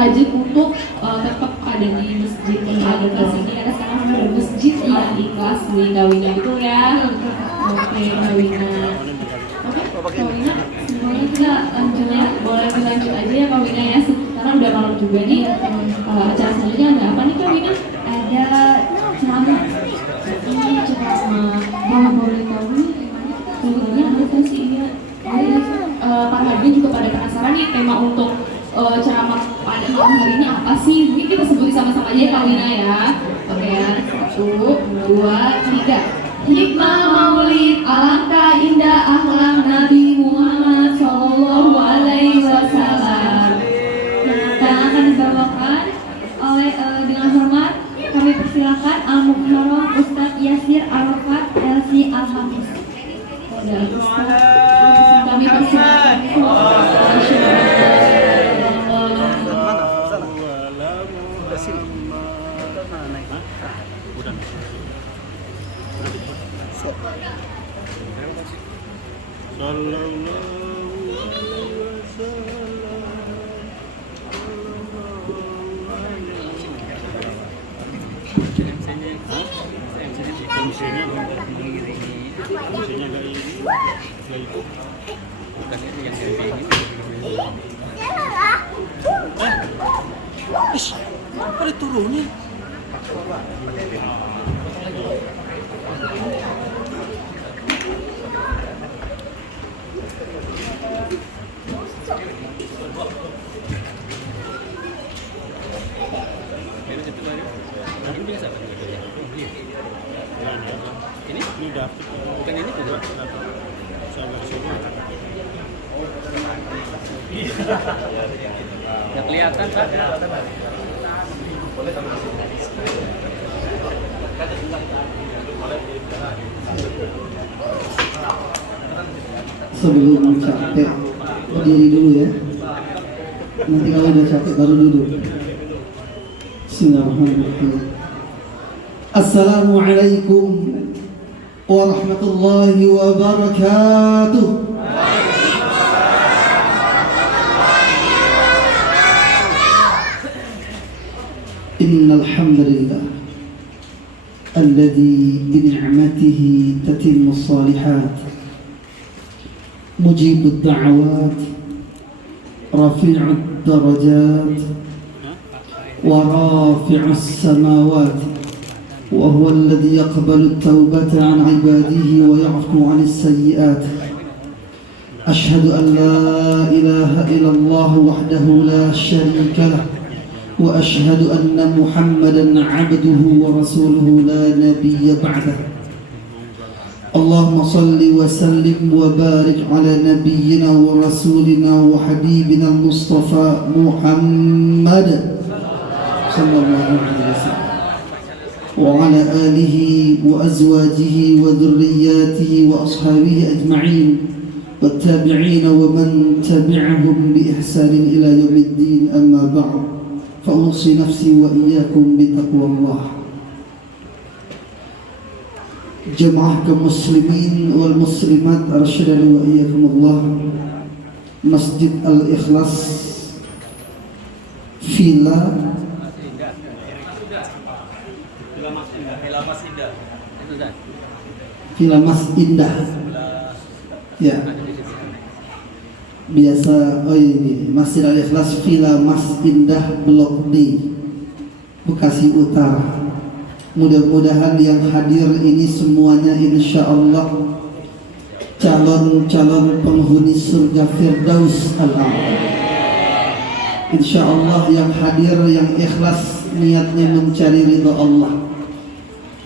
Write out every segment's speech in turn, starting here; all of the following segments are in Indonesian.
wajib untuk tetap ada di masjid Ikhlas ini karena sekarang ada masjid Ikhlas di Kawina itu ya. Oke, Kawina. Oke, Kawina. Semuanya kita lanjutnya boleh lanjut aja ya Kawina ya. Karena udah malam juga nih. Acara selanjutnya ada apa nih Kawina? Ada ceramah. Ini ceramah. Boleh tahu nih ini apa sih ini? Para hadirin juga pada penasaran nih tema untuk ceramah pada malam hari ini apa sih? Mungkin kita sebutin sama-sama aja ya Kawina ya. Oke ya, 1, 2, 3. Hikmah Maulid, alangkah indah akhlak Nabi Muhammad Sallallahu Alaihi Wasallam. Yang akan dibawakan oleh dengan hormat kami persilakan Al-Mukhtaram Ustadz Yasir Arafat LC Al-Hamis. Kami persilakan. Apa diturunin? Ini David. Bukan ini juga. Nggak kelihatan Pak. Sebelum capek berdiri dulu ya. Nanti kalau udah capek baru duduk. Bismillahirrahmanirrahim. Assalamualaikum warahmatullahi wabarakatuh. Innal hamdalillah alladzi bi ni'matihi tatimmu shalihat mujibud da'awat rafi'ud darajat wa rafi'us samawat wa huwa alladzi yaqbalu at-taubata 'an 'ibadihi wa ya'fu 'anis sayyi'at. Ashhadu an la ilaha illallah wahdahu la sharika lah wa ashhadu anna Muhammadan 'abduhu wa rasuluhu la nabiyya ba'dahu. Allahumma salli wa sallim wa barik ala nabiyyina wa rasulina wa habibina al-Mustafa Muhammad sallallahu alaihi wasallam wa ala alihi wa azwajihi wa dhurriyyatihi wa ashabihi ajma'in والتابعين ومن تبعهم بإحسان إلى يوم الدين. أما بعد فأوصي نفسي وإياكم بتقوى الله. Jemaah kaum muslimin wal muslimat arsyadani wa iyyakumullah. Masjid Al-Ikhlas Villa Mas Indah. Ya. Biasa ini Masjid Al-Ikhlas Villa Mas Indah Blok D, Bekasi Utara. Mudah-mudahan yang hadir ini semuanya insya Allah calon-calon penghuni surga Firdaus Al-A'la. Insya Allah yang hadir yang ikhlas niatnya mencari ridha Allah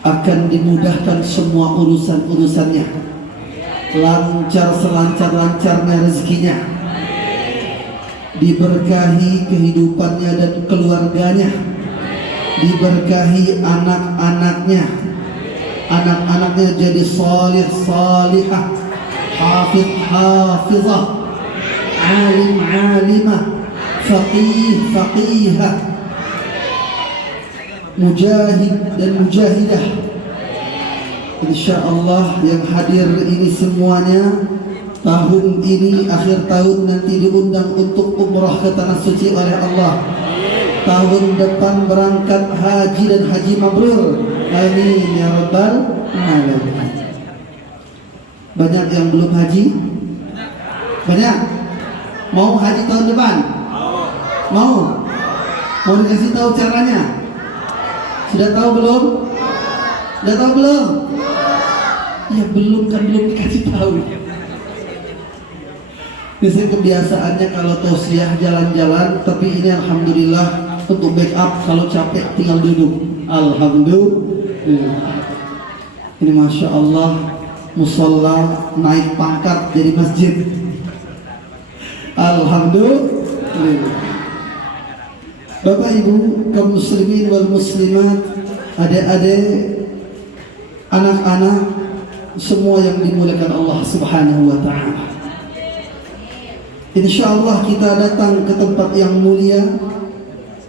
akan dimudahkan semua urusan-urusannya, lancar selancar-lancarnya rezekinya, diberkahi kehidupannya dan keluarganya, diberkahi anak-anaknya, anak-anaknya jadi salih salihah, hafid hafizah, alim alimah, faqih faqihah, mujahid dan mujahidah. InsyaAllah yang hadir ini semuanya tahun ini akhir tahun nanti diundang untuk umrah ke tanah suci oleh Allah. tahun depan berangkat haji dan haji mabrur. Amin ya rabbal alamin. Banyak yang belum haji? Banyak? Mau haji tahun depan? Mau? Mau dikasih tahu caranya? Sudah tahu belum? Sudah tahu belum? Ya belum kan, belum dikasih tahu. Biasanya kebiasaannya kalau tausiah jalan-jalan, tapi ini alhamdulillah untuk backup kalau capek tinggal duduk. Alhamdulillah. Ini masya Allah, musola naik pangkat jadi masjid. Alhamdulillah. Bapak Ibu kaum muslimin wal muslimat, adik-adik, anak-anak, semua yang dimuliakan Allah Subhanahu wa taala. Insyaallah kita datang ke tempat yang mulia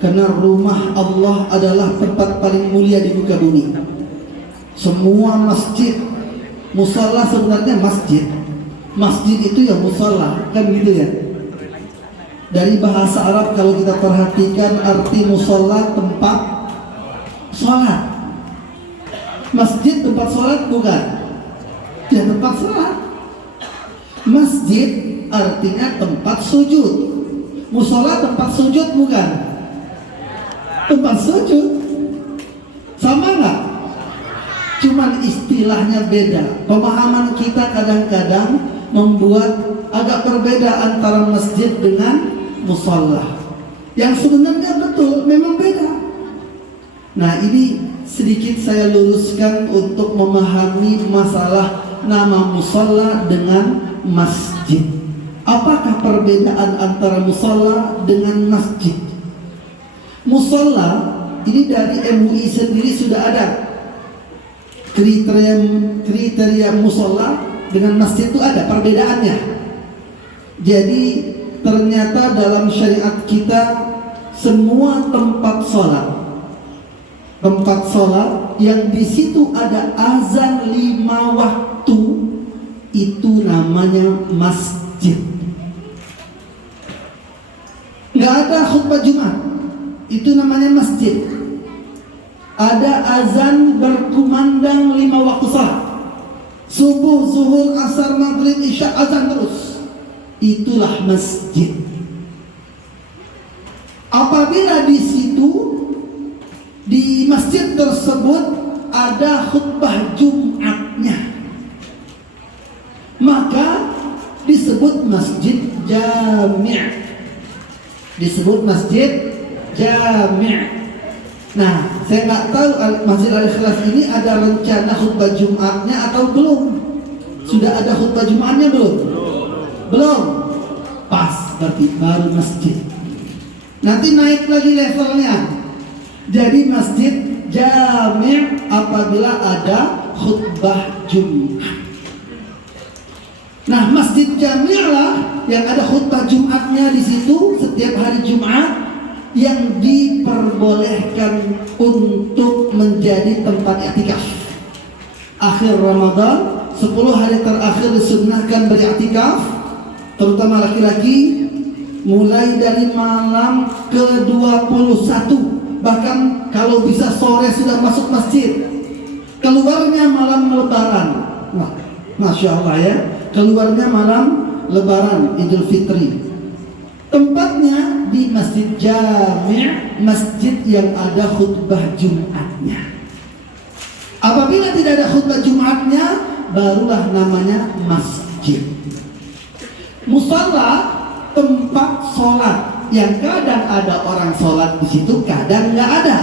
karena rumah Allah adalah tempat paling mulia di muka bumi. Semua masjid, musalla sebenarnya masjid. Masjid itu ya musalla, kan gitu ya. Dari bahasa Arab kalau kita perhatikan arti musalla tempat sholat. Masjid tempat sholat bukan? Ya tempat sholat. Masjid artinya tempat sujud. Mushola tempat sujud bukan? Tempat sujud. Sama nggak? Cuman istilahnya beda. Pemahaman kita kadang-kadang membuat agak berbeda antara masjid dengan mushola. Yang sebenarnya betul, memang beda. Nah ini sedikit saya luruskan untuk memahami masalah nama mushola dengan masjid. Apakah perbedaan antara mushola dengan masjid? Mushola ini dari MUI sendiri sudah ada kriteria mushola dengan masjid itu ada perbedaannya. Jadi ternyata dalam syariat kita semua tempat sholat yang di situ ada azan 5 waktu itu namanya masjid. Nggak ada khutbah Jumat, itu namanya masjid. Ada azan berkumandang 5 waktu salat, subuh, zuhur, asar, maghrib, isya, azan terus. Itulah masjid. Apabila di situ, di masjid tersebut ada khutbah Jumatnya, maka disebut masjid jami'. Disebut masjid jami'. Nah, saya nggak tahu Masjid Al-Ikhlas ini ada rencana khutbah Jumatnya atau belum. Sudah ada khutbah Jumatnya belum? Belum. Pas, berarti baru masjid. Nanti naik lagi levelnya. Jadi masjid jami' apabila ada khutbah Jumat. Nah, masjid jami' lah yang ada khutbah Jumatnya di situ setiap hari Jumat, yang diperbolehkan untuk menjadi tempat i'tikaf. Akhir Ramadan, 10 hari terakhir disunnahkan beriktikaf, terutama laki-laki, mulai dari malam ke-21, bahkan kalau bisa sore sudah masuk masjid. Keluarnya malam lebaran. Wah, Masya Allah ya. Keluarnya malam lebaran Idul Fitri. Tempatnya di masjid jami', masjid yang ada khutbah Jumatnya. Apabila tidak ada khutbah Jumatnya, barulah namanya masjid. Mushola tempat sholat yang kadang ada orang sholat di situ, kadang nggak ada.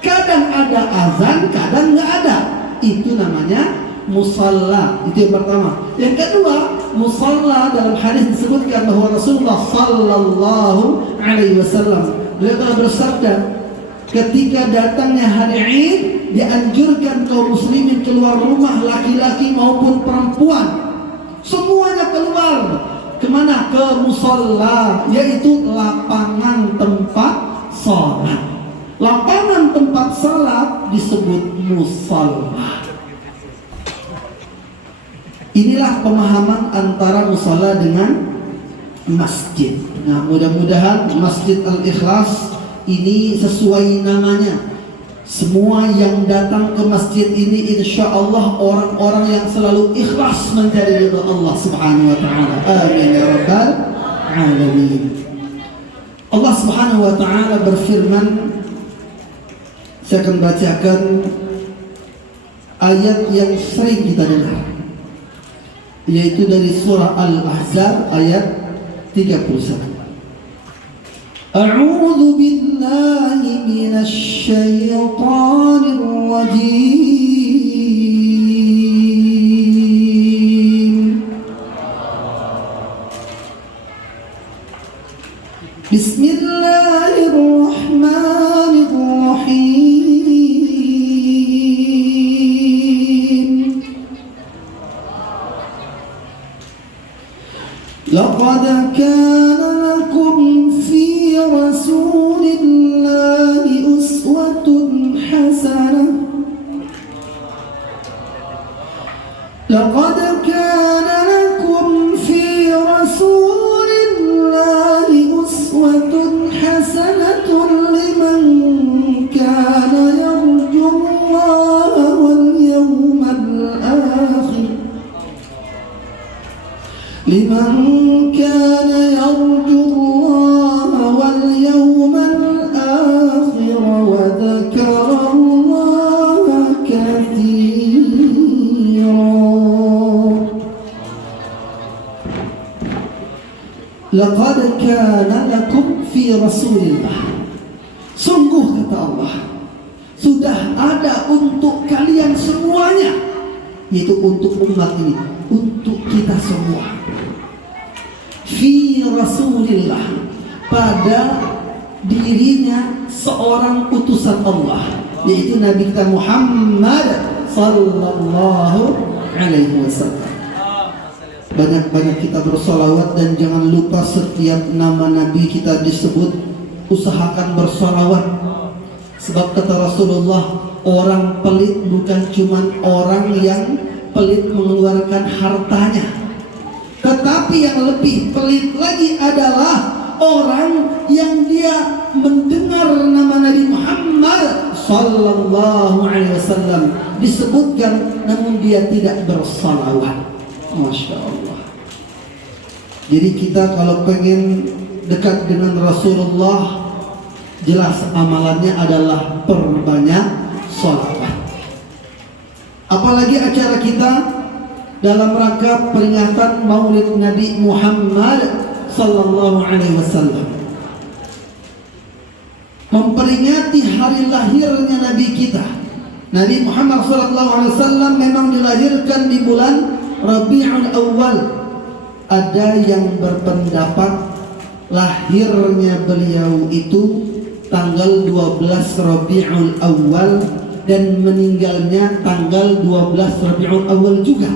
Kadang ada azan, kadang nggak ada. Itu namanya musalla. Itu yang pertama. Yang kedua, musalla dalam hadis disebutkan bahwa Rasulullah sallallahu alaihi wasallam beliau telah bersabda, ketika datangnya hari Id, dianjurkan kaum muslimin keluar rumah, laki-laki maupun perempuan, semuanya keluar. Kemana? Ke musalla, yaitu lapangan tempat sholat. Lapangan tempat sholat disebut musalla. Inilah pemahaman antara musalla dengan masjid. Nah, mudah-mudahan Masjid Al-Ikhlas ini sesuai namanya. Semua yang datang ke masjid ini insya Allah orang-orang yang selalu ikhlas mencari ridha Allah Subhanahu wa taala. Amin ya rabbal alamin. Allah Subhanahu wa taala berfirman, saya akan bacakan ayat yang sering kita dengar, yaitu dari surah Al-Ahzab ayat 31. A'udzu billahi minasy syaithanir rajim. Bismillahirrahmanirrahim. Laqad kana lakum fi rasulillahi uswatun hasanah. Laqad kana lakum fi rasulillahi uswatun hasanatun liman kana yarjullaha wal yawmal akhir. لمن كان يرجو الله واليوم الآخر وذكر الله كثيرا. لقد كان لكم في رسول الله. Sungguh kata Allah, sudah ada untuk kalian semuanya, yaitu untuk umat ini, untuk kita semua. Fi Rasulillah, pada dirinya seorang utusan Allah, yaitu Nabi kita Muhammad sallallahu alaihi wasallam. Banyak-banyak kita bersolawat, dan jangan lupa setiap nama Nabi kita disebut, usahakan bersolawat. Sebab kata Rasulullah, orang pelit bukan cuma orang yang pelit mengeluarkan hartanya, tetapi yang lebih pelit lagi adalah orang yang dia mendengar nama Nabi Muhammad sallallahu alaihi wasallam disebutkan, namun dia tidak bersalawat. Masya Allah. Jadi kita kalau pengen dekat dengan Rasulullah, jelas amalannya adalah perbanyak salawat. Apalagi acara kita dalam rangka peringatan Maulid Nabi Muhammad sallallahu alaihi wasallam, memperingati hari lahirnya Nabi kita. Nabi Muhammad sallallahu alaihi wasallam memang dilahirkan di bulan Rabiul Awal. Ada yang berpendapat lahirnya beliau itu tanggal 12 Rabiul Awal dan meninggalnya tanggal 12 Rabiul Awal juga.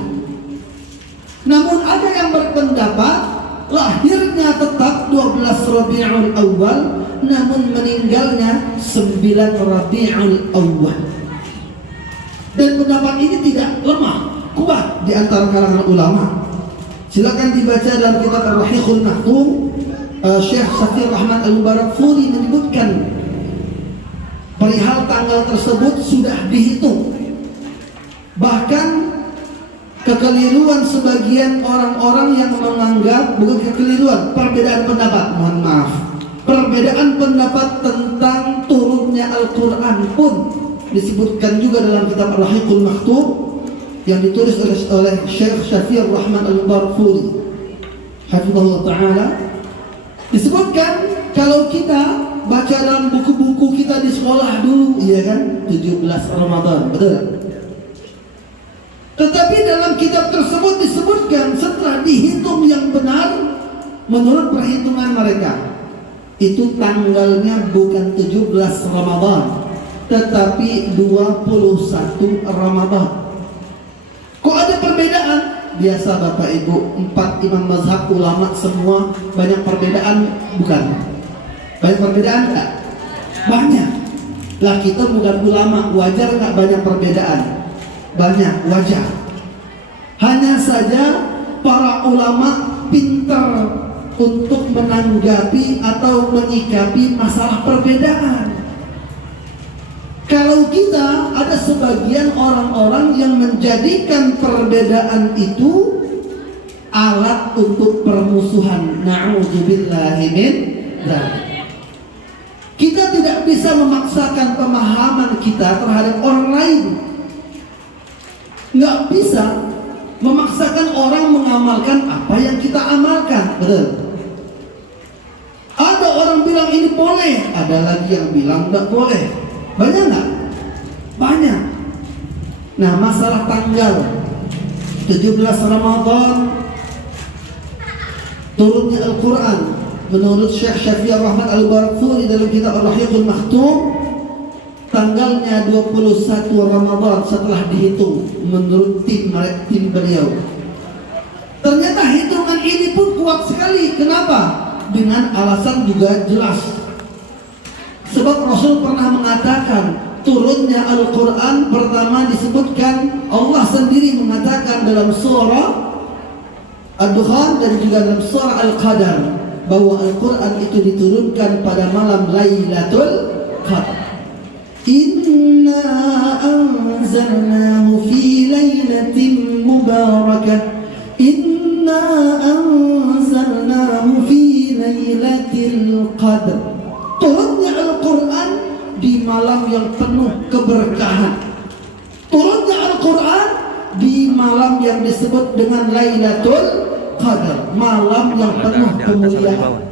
Namun ada yang berpendapat lahirnya tetap 12 Rabiul Awal, namun meninggalnya 9 Rabiul Awal. Dan pendapat ini tidak lemah, kuat di antara kalangan ulama. Silakan dibaca dalam kitab Ar-Rahiqul Maktum. Syekh Safir Rahman Al-Mubarakfuri menyebutkan perihal tanggal tersebut sudah dihitung. Bahkan kekeliruan sebagian orang-orang yang menganggap, bukan kekeliruan, perbedaan pendapat, mohon maaf, perbedaan pendapat tentang turunnya Al-Quran pun disebutkan juga dalam kitab Ar-Rahiqul Maktum yang ditulis oleh Syekh Safir Rahman Al-Mubarakfuri hafizahullah ta'ala. Disebutkan kalau kita baca dalam buku-buku kita di sekolah dulu, iya kan, 17 Ramadan, betul? Tetapi dalam kitab tersebut disebutkan setelah dihitung yang benar menurut perhitungan mereka, itu tanggalnya bukan 17 Ramadan, tetapi 21 Ramadan. Kok ada perbedaan? Biasa Bapak Ibu, 4 imam mazhab ulama semua banyak perbedaan, bukan? Banyak perbedaan enggak? Banyak. Lah kita bukan ulama, wajar enggak banyak perbedaan? Banyak, wajar. Hanya saja para ulama pintar untuk menanggapi atau menyikapi masalah perbedaan. Kalau kita ada sebagian orang-orang yang menjadikan perbedaan itu alat untuk permusuhan. Na'udzubillahi min dzalik. Kita tidak bisa memaksakan pemahaman kita terhadap orang lain. Nggak bisa memaksakan orang mengamalkan apa yang kita amalkan. Betul. Ada orang bilang ini boleh, ada lagi yang bilang nggak boleh. Banyak nggak? Banyak. Nah, masalah tanggal 17 Ramadan turunnya Al-Quran menurut Syekh Syafi'i Rahmat Al-Barakfuri dalam kitab Ar-Rahiqul Makhtum, tanggalnya 21 Ramadan setelah dihitung menurut tim beliau. Ternyata hitungan ini pun kuat sekali. Kenapa? Dengan alasan juga jelas. Sebab Rasul pernah mengatakan turunnya Al-Quran pertama disebutkan, Allah sendiri mengatakan dalam surah Ad-Dukhan dan juga dalam surah Al-Qadar bahwa Al-Quran itu diturunkan pada malam Lailatul Qadar. Inna anzalnahu fi lailatin mubarakah. Inna anzalnahu fi lailatul qadr. Turunnya Al-Quran di malam yang penuh keberkahan. Turunnya Al-Quran di malam yang disebut dengan Lailatul Qadar, malam yang penuh kemuliaan.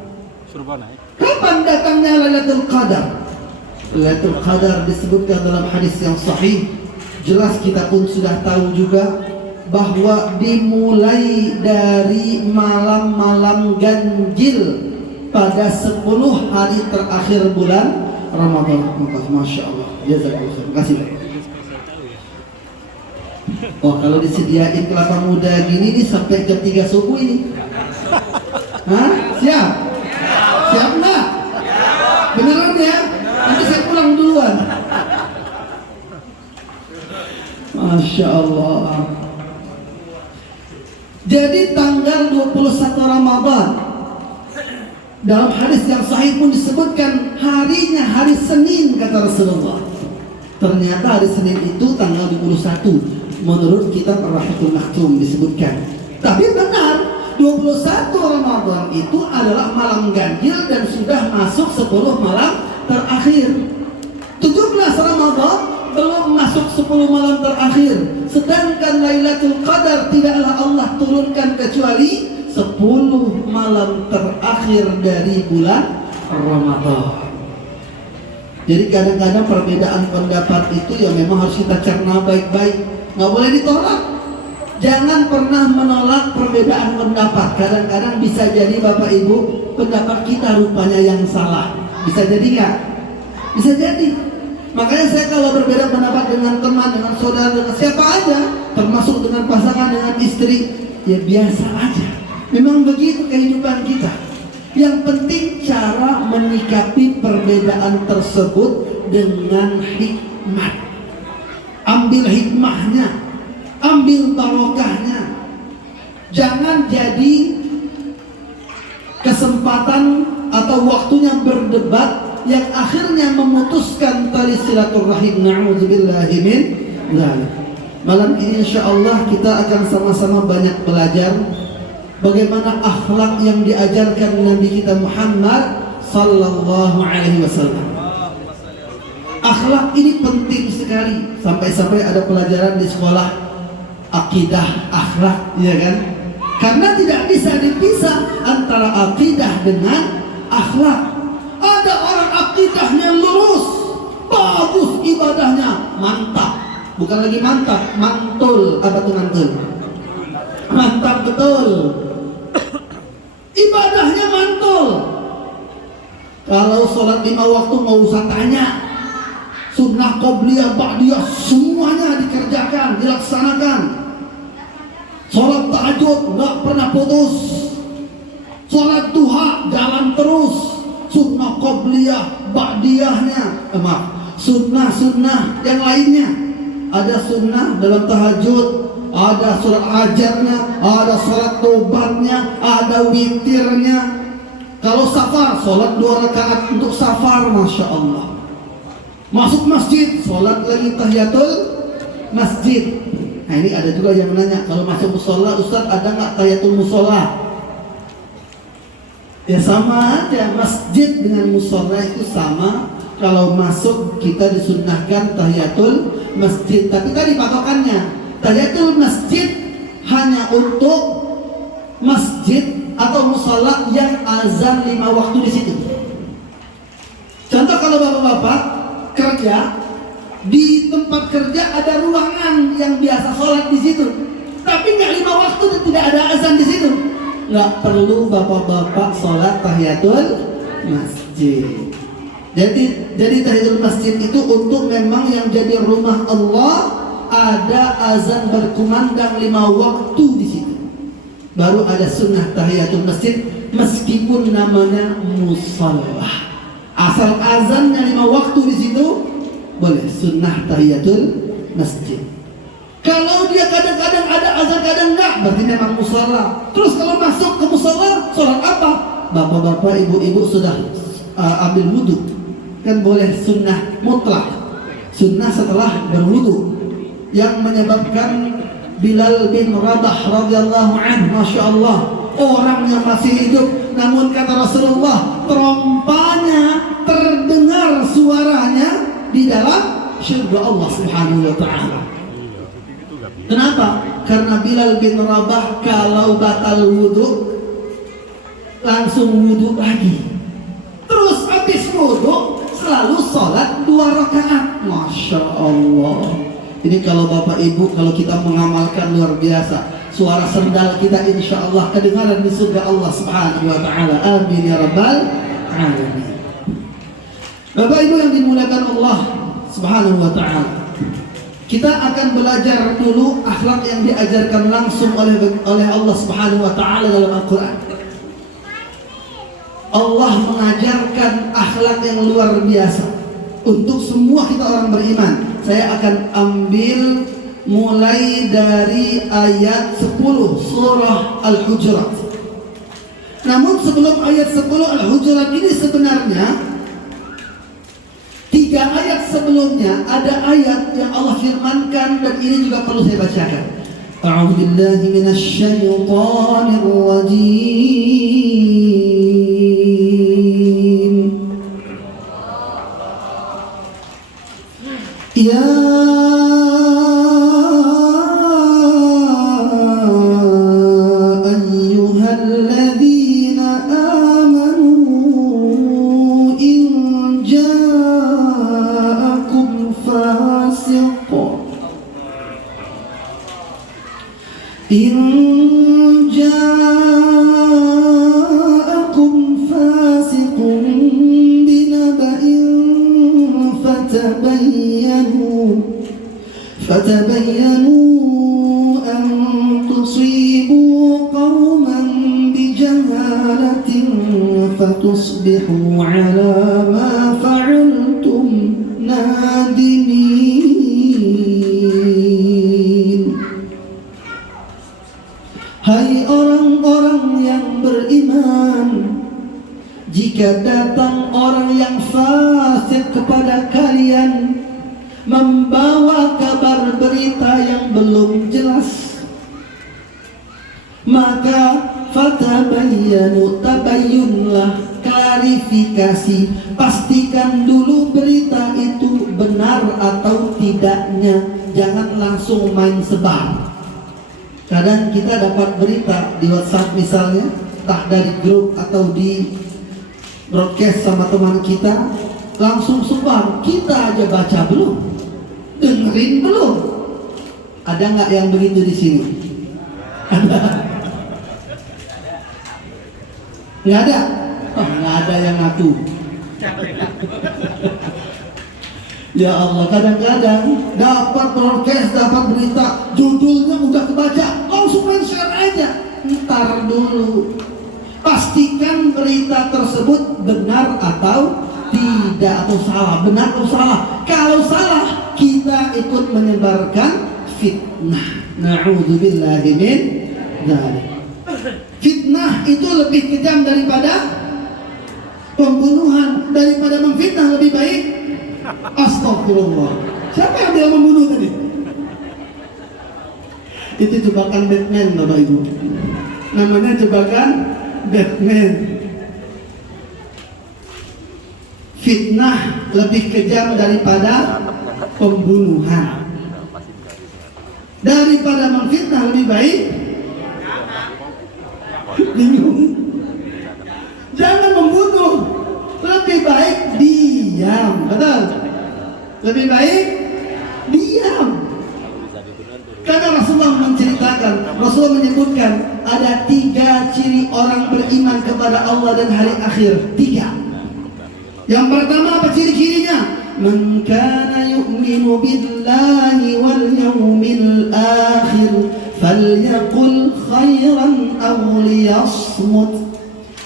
Kapan datangnya Lailatul Qadar? Lailatul Qadar disebutkan dalam hadis yang sahih. Jelas kita pun sudah tahu juga bahwa dimulai dari malam-malam ganjil pada 10 hari terakhir bulan Ramadan. Masya Allah, jazakallah khair. Terima kasih. Oh, kalau disediain kelapa muda gini nih sampai jam 3 subuh ini. Hah? Siap? Siap enggak? Beneran ya? Nanti saya pulang duluan. Masya Allah. Jadi tanggal 21 Ramadan dalam hadis yang sahih pun disebutkan harinya hari Senin kata Rasulullah. Ternyata hari Senin itu tanggal 21 menurut kitab Ar-Rahiqul Makhtum disebutkan. Tapi benar, 21 Ramadan itu adalah malam ganjil dan sudah masuk 10 malam terakhir. 17 Ramadan belum masuk 10 malam terakhir. Sedangkan Lailatul Qadar tidaklah Allah turunkan kecuali 10 malam terakhir dari bulan Ramadan. Jadi kadang-kadang perbedaan pendapat itu ya memang harus kita cerna baik-baik. Nggak boleh ditolak. Jangan pernah menolak perbedaan pendapat. Kadang-kadang bisa jadi Bapak Ibu pendapat kita rupanya yang salah. Bisa jadi nggak? Bisa jadi. Makanya saya kalau berbeda pendapat dengan teman, dengan saudara, dengan siapa aja, termasuk dengan pasangan, dengan istri, ya biasa aja. Memang begitu kehidupan kita. Yang penting cara menyikapi perbedaan tersebut dengan hikmat. Ambil hikmahnya, ambil barokahnya. Jangan jadi kesempatan atau waktunya berdebat yang akhirnya memutuskan tali silaturahim. Na'udzubillahi min dzalik. Malam ini insyaallah kita akan sama-sama banyak belajar bagaimana akhlak yang diajarkan Nabi kita Muhammad sallallahu alaihi wasallam. Akhlak ini penting sekali. Sampai-sampai ada pelajaran di sekolah akidah akhlak, ya kan? Karena tidak bisa dipisah antara akidah dengan akhlak. Ada orang akidahnya lurus, bagus ibadahnya, mantap. Bukan lagi mantap, mantul. Apa tuh mantul? Mantap betul. Ibadahnya mantul. Kalau sholat 5 waktu nggak usah tanya. Sunnah qobliyah, ba'diyah semuanya dikerjakan, dilaksanakan. Sholat tahajud nggak pernah putus. Sholat duha jalan terus. Sunnah qobliyah, ba'diyahnya, sunnah yang lainnya. Ada sunnah dalam tahajud, ada surat ajarnya, ada surat tobatnya, ada witirnya. Kalau safar, sholat 2 rakaat untuk safar, Masya Allah. Masuk masjid, sholat lagi tahiyatul masjid. Nah ini ada juga yang menanya, kalau masuk musola, Ustaz ada nggak tahiyatul musola? Ya sama aja, masjid dengan musola itu sama. Kalau masuk kita disunnahkan tahiyatul masjid. Tapi tadi patokannya, tahiyatul masjid hanya untuk masjid atau musola yang azan 5 waktu di situ. Contoh kalau bapak-bapak kerja di tempat kerja, ada ruangan yang biasa sholat di situ, tapi nggak 5 waktu dan tidak ada azan di situ, nggak perlu bapak-bapak sholat tahiyatul masjid. Jadi tahiyatul masjid itu untuk memang yang jadi rumah Allah, ada azan berkumandang 5 waktu di situ. Baru ada sunnah tahiyatul masjid meskipun namanya musalla. Asal azannya 5 waktu di situ, boleh sunnah tahiyatul masjid. Kalau dia kadang-kadang ada azan, kadang enggak, berarti memang musalla. Terus kalau masuk ke musalla, sholat apa? Bapak-bapak, ibu-ibu sudah ambil wudhu, kan boleh sunnah mutlak, sunnah setelah berwudhu, yang menyebabkan Bilal bin Rabah radhiyallahu anhu, Masya Allah, orang yang masih hidup, namun kata Rasulullah, trompanya terdengar suaranya di dalam syurga Allah Subhanahu wa ta'ala. Kenapa? Karena Bilal bin Rabah kalau batal wudhu langsung wudhu lagi, terus habis wudhu selalu sholat 2 rakaat. Masya Allah. Ini kalau bapak ibu, kalau kita mengamalkan luar biasa. Suara sendal kita insya Allah kedengaran di surga Allah Subhanahu wa ta'ala. Amin ya rabbal alamin. Bapak ibu yang dimuliakan Allah Subhanahu wa ta'ala, kita akan belajar dulu akhlak yang diajarkan langsung oleh Allah Subhanahu wa ta'ala dalam Al-Quran. Allah mengajarkan akhlak yang luar biasa untuk semua kita orang beriman. Saya akan ambil mulai dari ayat 10 surah Al-Hujurat. Namun sebelum ayat 10 Al-Hujurat ini, sebenarnya 3 ayat sebelumnya ada ayat yang Allah firmankan, dan ini juga perlu saya bacakan. A'udzu billahi minasy syaithanir rajim. Ya إن جاءكم فاسق بنبأ فتبينوا أن تصيبوا قوما بجهالة فتصبحوا على ما فعلتم نادمين. Hai orang-orang yang beriman, jika datang orang yang fasik kepada kalian, membawa kabar berita yang belum jelas, maka fatabayyanu, tabayyunlah, klarifikasi, pastikan dulu berita itu benar atau tidaknya, jangan langsung main sebar. Kadang kita dapat berita di WhatsApp misalnya, entah dari grup atau di broadcast sama teman kita, langsung sebar. Kita aja baca belum, dengerin belum. Ada nggak yang begitu di sini? Ada? Nggak ada? Oh, nggak ada yang ngaku. Ya Allah, kadang-kadang dapat broadcast, dapat berita, judulnya udah kebaca, langsung main share aja. Ntar dulu, pastikan berita tersebut benar atau tidak, atau salah. Benar atau salah. Kalau salah, kita ikut menyebarkan fitnah. Na'udzubillahi min dzalik. Fitnah itu lebih kejam daripada pembunuhan. Daripada memfitnah lebih baik. Astagfirullah. Siapa yang dia membunuh tadi? Itu jebakan Batman, Bapak Ibu. Namanya jebakan Batman. Fitnah lebih kejam daripada pembunuhan. Daripada memfitnah lebih baik. Bingung. Jangan membunuh. Lebih baik diam. Betul? Lebih baik diam. Karena Rasulullah menceritakan, Rasulullah menyebutkan ada 3 ciri orang beriman kepada Allah dan hari akhir. 3. Yang pertama apa ciri-cirinya? Man kana yu'minu billahi wal yawmil akhir falyaqul khairan aw liyasmut.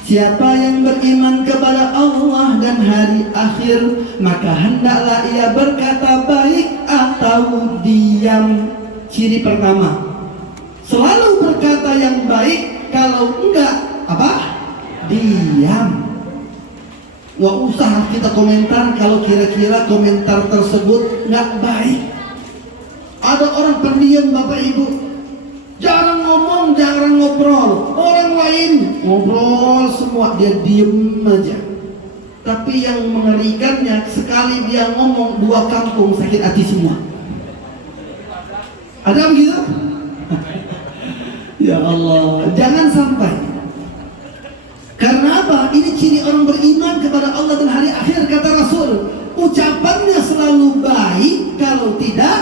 Siapa yang beriman kepada Allah dan hari akhir, maka hendaklah ia berkata baik atau diam. Ciri pertama, selalu berkata yang baik. Kalau enggak, apa? Diam. Nggak usah kita komentar kalau kira-kira komentar tersebut nggak baik. Ada orang pendiam, Bapak Ibu, jarang ngomong, jarang ngobrol. Orang lain ngobrol semua, dia diem aja. Tapi yang mengerikannya, sekali dia ngomong 2 kampung sakit hati semua. Ada begitu? Ya Allah, jangan sampai. Karena apa? Ini ciri orang beriman kepada Allah dan hari akhir, kata Rasul. Ucapannya selalu baik, kalau tidak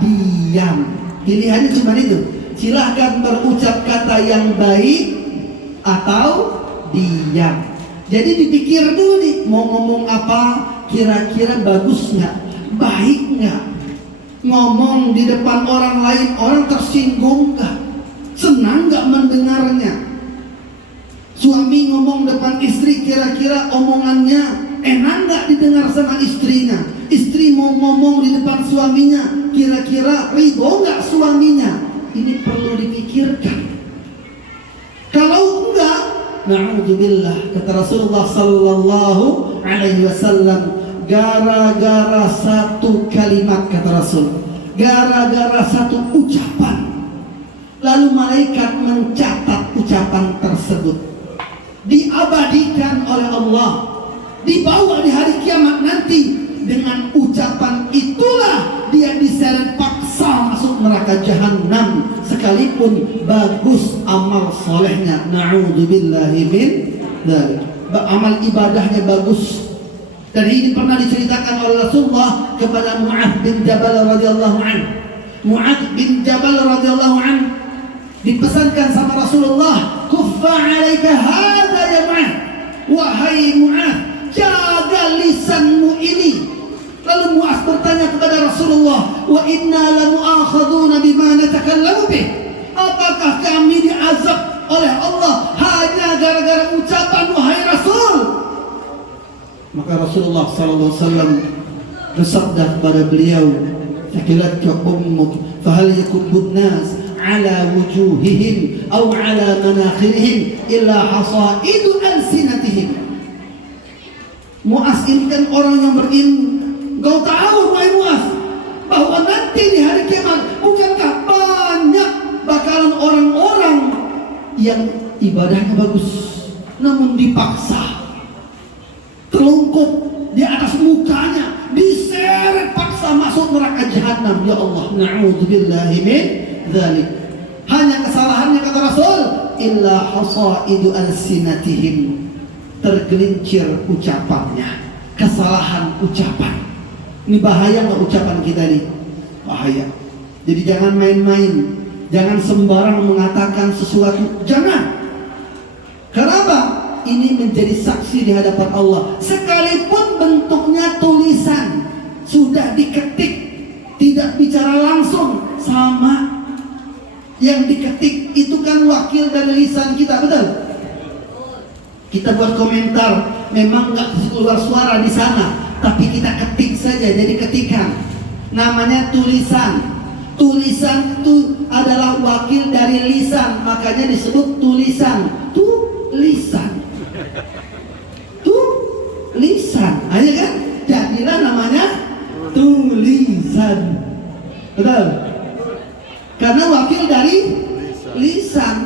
diam. Pilihannya cuma itu. Silahkan berucap kata yang baik atau diam. Jadi dipikir dulu nih, mau ngomong apa, kira-kira bagus nggak, baik nggak. Ngomong di depan orang lain, orang tersinggung nggak, senang nggak mendengarnya. Suami ngomong depan istri, kira-kira omongannya enak nggak didengar sama istrinya. Istri mau ngomong di depan suaminya, kira-kira ridho nggak suaminya. Ini perlu dipikirkan. Kalau enggak, na'udzubillah, kata Rasulullah sallallahu alaihi wasallam, gara-gara satu kalimat, kata Rasul, gara-gara satu ucapan, lalu malaikat mencatat ucapan tersebut, diabadikan oleh Allah, dibawa di hari kiamat nanti. Dengan ucapan itulah dia diseret paksa masuk neraka jahanam, sekalipun bagus amal solehnya. Na'udzubillahi min dzalik. Amal ibadahnya bagus. Dan ini pernah diceritakan oleh Rasulullah kepada Mu'adz bin Jabal radhiyallahu anhu. Mu'adz bin Jabal radhiyallahu anhu dipesankan sama Rasulullah, kuffa 'alaika hadza ya Mu'adz. Wahai Mu'adz, jaga lisanmu ini. Lalu Mu'adz bertanya kepada Rasulullah, wa inna lamu'akhaduna bima natakallamu bih. Apakah kami diazab oleh Allah hanya gara-gara ucapan, wahai Rasul? Maka Rasulullah SAW bersabda kepada beliau, thaqilatka ummuk fahal yakubbun nas ala wujuhihim aw ala manakhirihim illa hasaidu alsinatihim. Mu'adz ini kan orang yang berilmu. Kau tahu, wahai Mu'adz, bahwa nanti di hari kiamat bukankah banyak bakalan orang-orang yang ibadahnya bagus namun dipaksa, telungkup di atas mukanya, diseret paksa masuk neraka jahanam. Ya Allah, na'udzubillahi min dzalik. Hanya kesalahannya, kata Rasul, illa hasaidu alsinatihim, tergelincir ucapannya, kesalahan ucapan. Ini bahaya nggak ucapan kita nih? Bahaya. Jadi jangan main-main, jangan sembarang mengatakan sesuatu, jangan. Kenapa? Ini menjadi saksi di hadapan Allah. Sekalipun bentuknya tulisan, sudah diketik, tidak bicara langsung, sama. Yang diketik itu kan wakil dari lisan kita, betul? Kita buat komentar, memang nggak keluar suara di sana, tapi kita ketik saja, jadi ketikan. Namanya tulisan. Tulisan itu adalah wakil dari lisan, makanya disebut tulisan. Tulisan. Tulisan. Ayo kan? Jadilah namanya tulisan. Betul? Karena wakil dari lisan.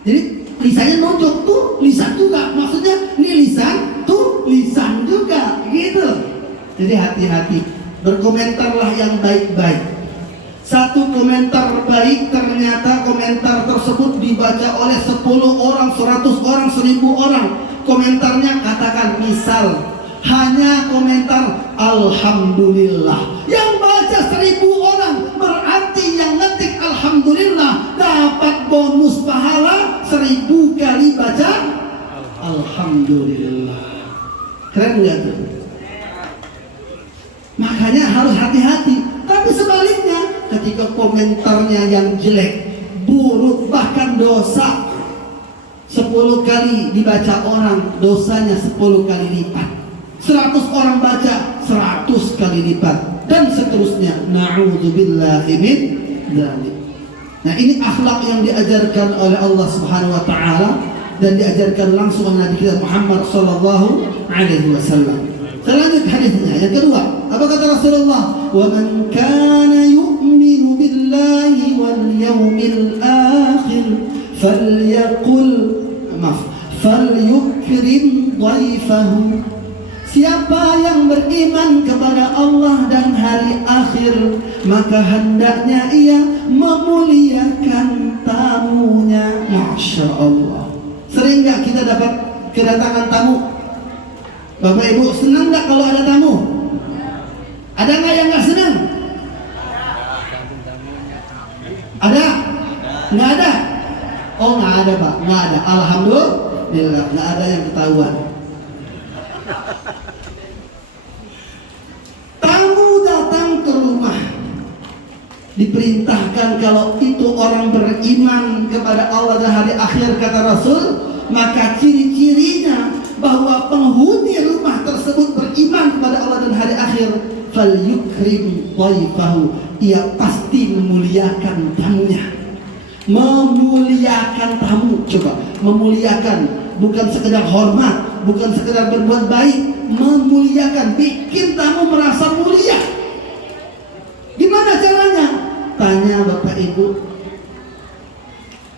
Jadi lisannya nunjuk tuh lisan juga. Maksudnya ini lisan tuh lisan juga. Gitu. Jadi hati-hati. Berkomentarlah yang baik-baik. Satu komentar baik ternyata komentar tersebut dibaca oleh 10 orang, 100 orang, 1000 orang. Komentarnya katakan misal hanya komentar Alhamdulillah, yang baca 1000 orang, berarti yang ngetik Alhamdulillah dapat bonus pahala 1000 kali baca Alhamdulillah. Keren gak tuh? Makanya harus hati-hati. Tapi sebaliknya, ketika komentarnya yang jelek, buruk, bahkan dosa, 10 kali dibaca orang, dosanya 10 kali lipat. 100 orang baca, 100 kali lipat, dan seterusnya. Na'udzubillahi min dzalik. Nah, ini akhlak yang diajarkan oleh Allah Subhanahu wa taala dan diajarkan langsung oleh Nabi kita Muhammad sallallahu alaihi wasallam. Selanjut hadisnya yang kedua, apa kata Rasulullah? Wa man kana yu'minu billahi wal yawmil akhir falyukrim dhaifahu. Siapa yang beriman kepada Allah dan hari akhir, maka hendaknya ia memuliakan tamunya. Masya Allah. Sering gak kita dapat kedatangan tamu? Bapak Ibu senang gak kalau ada tamu? Ada gak yang gak senang? Ada? Nggak ada? Oh nggak ada Pak, nggak ada. Alhamdulillah nggak ada yang ketahuan. Tamu datang ke rumah, diperintahkan kalau itu orang beriman kepada Allah dan hari akhir kata Rasul, maka ciri-cirinya bahwa penghuni rumah tersebut beriman kepada Allah dan hari akhir, falyukrim dhaifahu, ia pasti memuliakan tamunya. Memuliakan tamu, coba memuliakan, bukan sekedar hormat, bukan sekedar berbuat baik, memuliakan, bikin tamu merasa mulia. Gimana caranya? Tanya Bapak Ibu,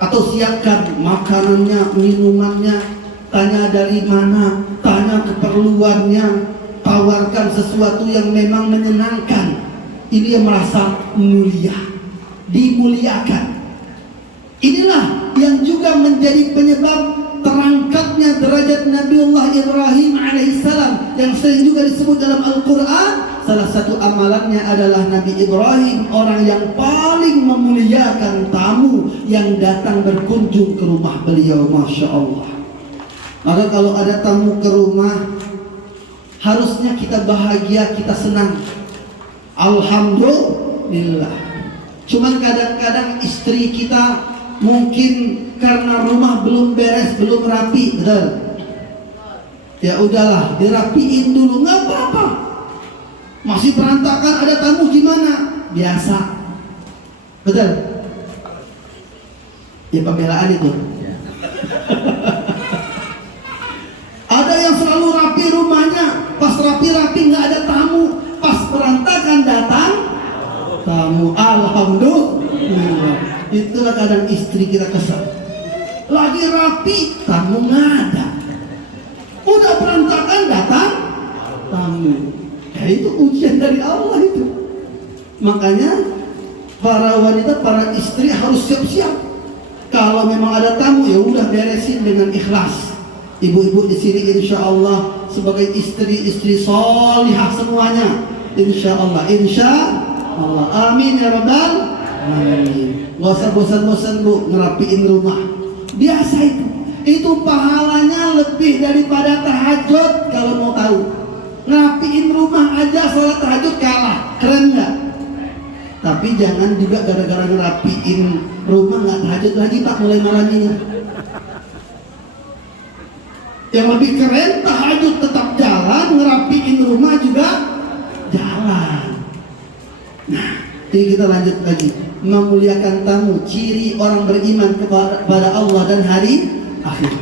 atau siapkan makanannya, minumannya, tanya dari mana, tanya keperluannya, tawarkan sesuatu yang memang menyenangkan. Ini yang merasa mulia, dimuliakan. Inilah yang juga menjadi penyebab terangkatnya derajat Nabiullah Ibrahim alaihissalam yang sering juga disebut dalam Al-Quran. Salah satu amalannya adalah Nabi Ibrahim, orang yang paling memuliakan tamu yang datang berkunjung ke rumah beliau. Masya Allah. Maka kalau ada tamu ke rumah, harusnya kita bahagia, kita senang. Alhamdulillah. Cuman kadang-kadang istri kita mungkin karena rumah belum beres, belum rapi, betul? Ya udahlah, dirapiin dulu, nggak apa-apa. Masih berantakan, ada tamu gimana? Biasa, betul? Ya pembelaan itu. Ada yang selalu rapi rumahnya, pas rapi-rapi nggak ada tamu, pas berantakan datang tamu. Alhamdulillah. Itulah kadang istri kita kesal. Lagi rapi, tamu nggak ada. Udah berantakan datang tamu. Ya itu ujian dari Allah itu. Makanya para wanita, para istri harus siap-siap. Kalau memang ada tamu, ya udah beresin dengan ikhlas. Ibu-ibu di sini insya Allah sebagai istri-istri solihah semuanya. Insya Allah, amin ya rabbal alamin. Gak usah bosan-bosan Bu ngerapiin rumah. Biasa itu. Itu pahalanya lebih daripada tahajud kalau mau tahu. Ngerapiin rumah aja sholat tahajud kalah. Keren gak? Tapi jangan juga gara-gara ngerapiin rumah nggak tahajud lagi Pak mulai malam ini. Yang lebih keren tahajud tetap jalan, ngerapiin rumah juga jalan. Nah, Ini kita lanjut lagi. Memuliakan tamu, ciri orang beriman kepada Allah dan hari akhir.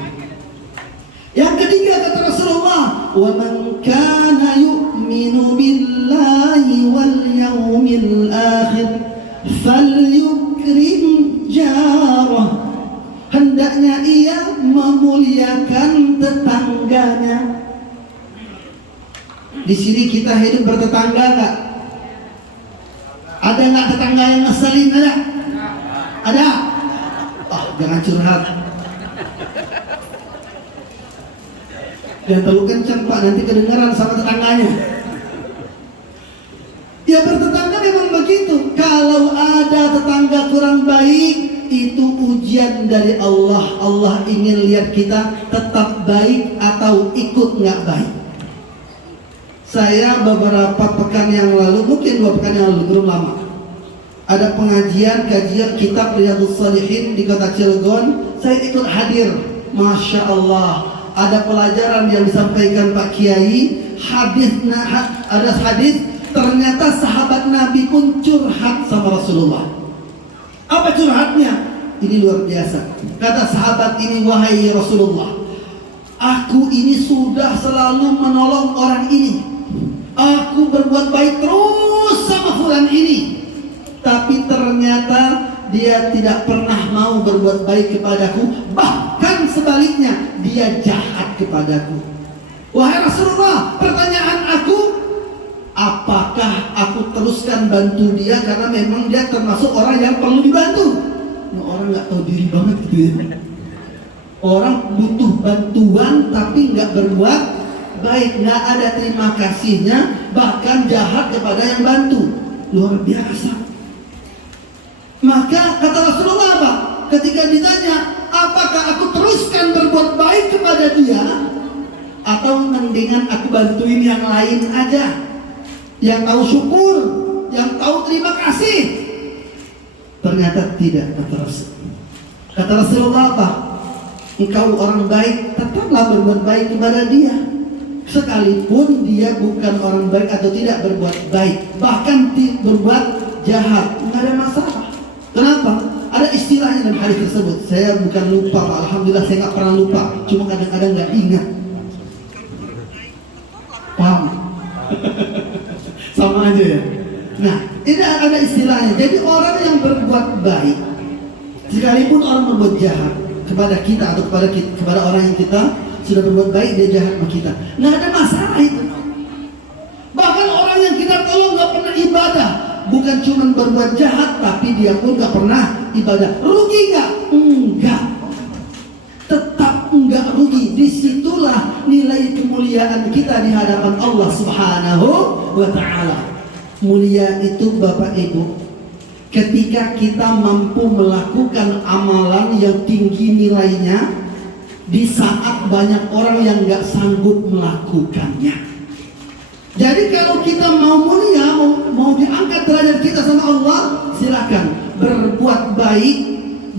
Yang ketiga kata Rasulullah, wa man kana yu'minu billahi wal yawmil akhir falyukrim jarah. Hendaknya ia memuliakan tetangganya. Di sini kita hidup bertetangga nggak? Ada nggak tetangga yang ngeselin? Ada? Ada? Oh, jangan curhat. Jangan terlalu kencang Pak, nanti kedengaran sama tetangganya. Ya bertetangga memang begitu. Kalau ada tetangga kurang baik, itu ujian dari Allah. Allah ingin lihat kita tetap baik atau ikut nggak baik. Saya beberapa pekan yang lalu, mungkin 2 pekan yang lalu, belum lama, ada pengajian kajian kitab Riyadhus Shalihin di kota Cilegon. Saya ikut hadir. Masya Allah, ada pelajaran yang disampaikan Pak Kiai. Ada hadis, ternyata sahabat Nabi pun curhat sama Rasulullah. Apa curhatnya? Ini luar biasa. Kata sahabat ini, wahai Rasulullah, aku ini sudah selalu menolong orang ini. Aku berbuat baik terus sama fulan ini, tapi ternyata dia tidak pernah mau berbuat baik kepadaku. Bahkan sebaliknya, dia jahat kepadaku. Wahai Rasulullah, pertanyaan aku, apakah aku teruskan bantu dia karena memang dia termasuk orang yang perlu dibantu? Nah, orang nggak tahu diri banget gitu ya. Orang butuh bantuan tapi nggak berbuat baik, nggak ada terima kasihnya, bahkan jahat kepada yang bantu. Luar biasa. Maka kata Rasulullah apa? Ketika ditanya, apakah aku teruskan berbuat baik kepada dia, atau mendingan aku bantuin yang lain aja, yang tahu syukur, yang tahu terima kasih? Ternyata tidak, kata Rasul. Kata Rasulullah apa? Engkau orang baik, tetaplah berbuat baik kepada dia, sekalipun dia bukan orang baik atau tidak berbuat baik, bahkan berbuat jahat, nggak ada masalah. Kenapa? Ada istilahnya dalam hadis tersebut. Saya bukan lupa Pak, alhamdulillah saya nggak pernah lupa, cuma kadang-kadang nggak ingat. Paham? Sama aja ya. Nah, ini ada istilahnya. Jadi orang yang berbuat baik, sekalipun orang berbuat jahat kepada kita atau kepada orang yang kita sudah berbuat baik, dia jahat sama kita, nggak ada masalah itu. Bahkan orang yang kita tolong nggak pernah ibadah, bukan cuma berbuat jahat, tapi dia pun nggak pernah ibadah. Rugi nggak? Enggak. Tetap enggak rugi. Disitulah nilai kemuliaan kita di hadapan Allah Subhanahu wa Ta'ala. Mulia itu Bapak Ibu, ketika kita mampu melakukan amalan yang tinggi nilainya di saat banyak orang yang nggak sanggup melakukannya. Jadi kalau kita mau mulia, mau diangkat derajat kita sama Allah, silakan berbuat baik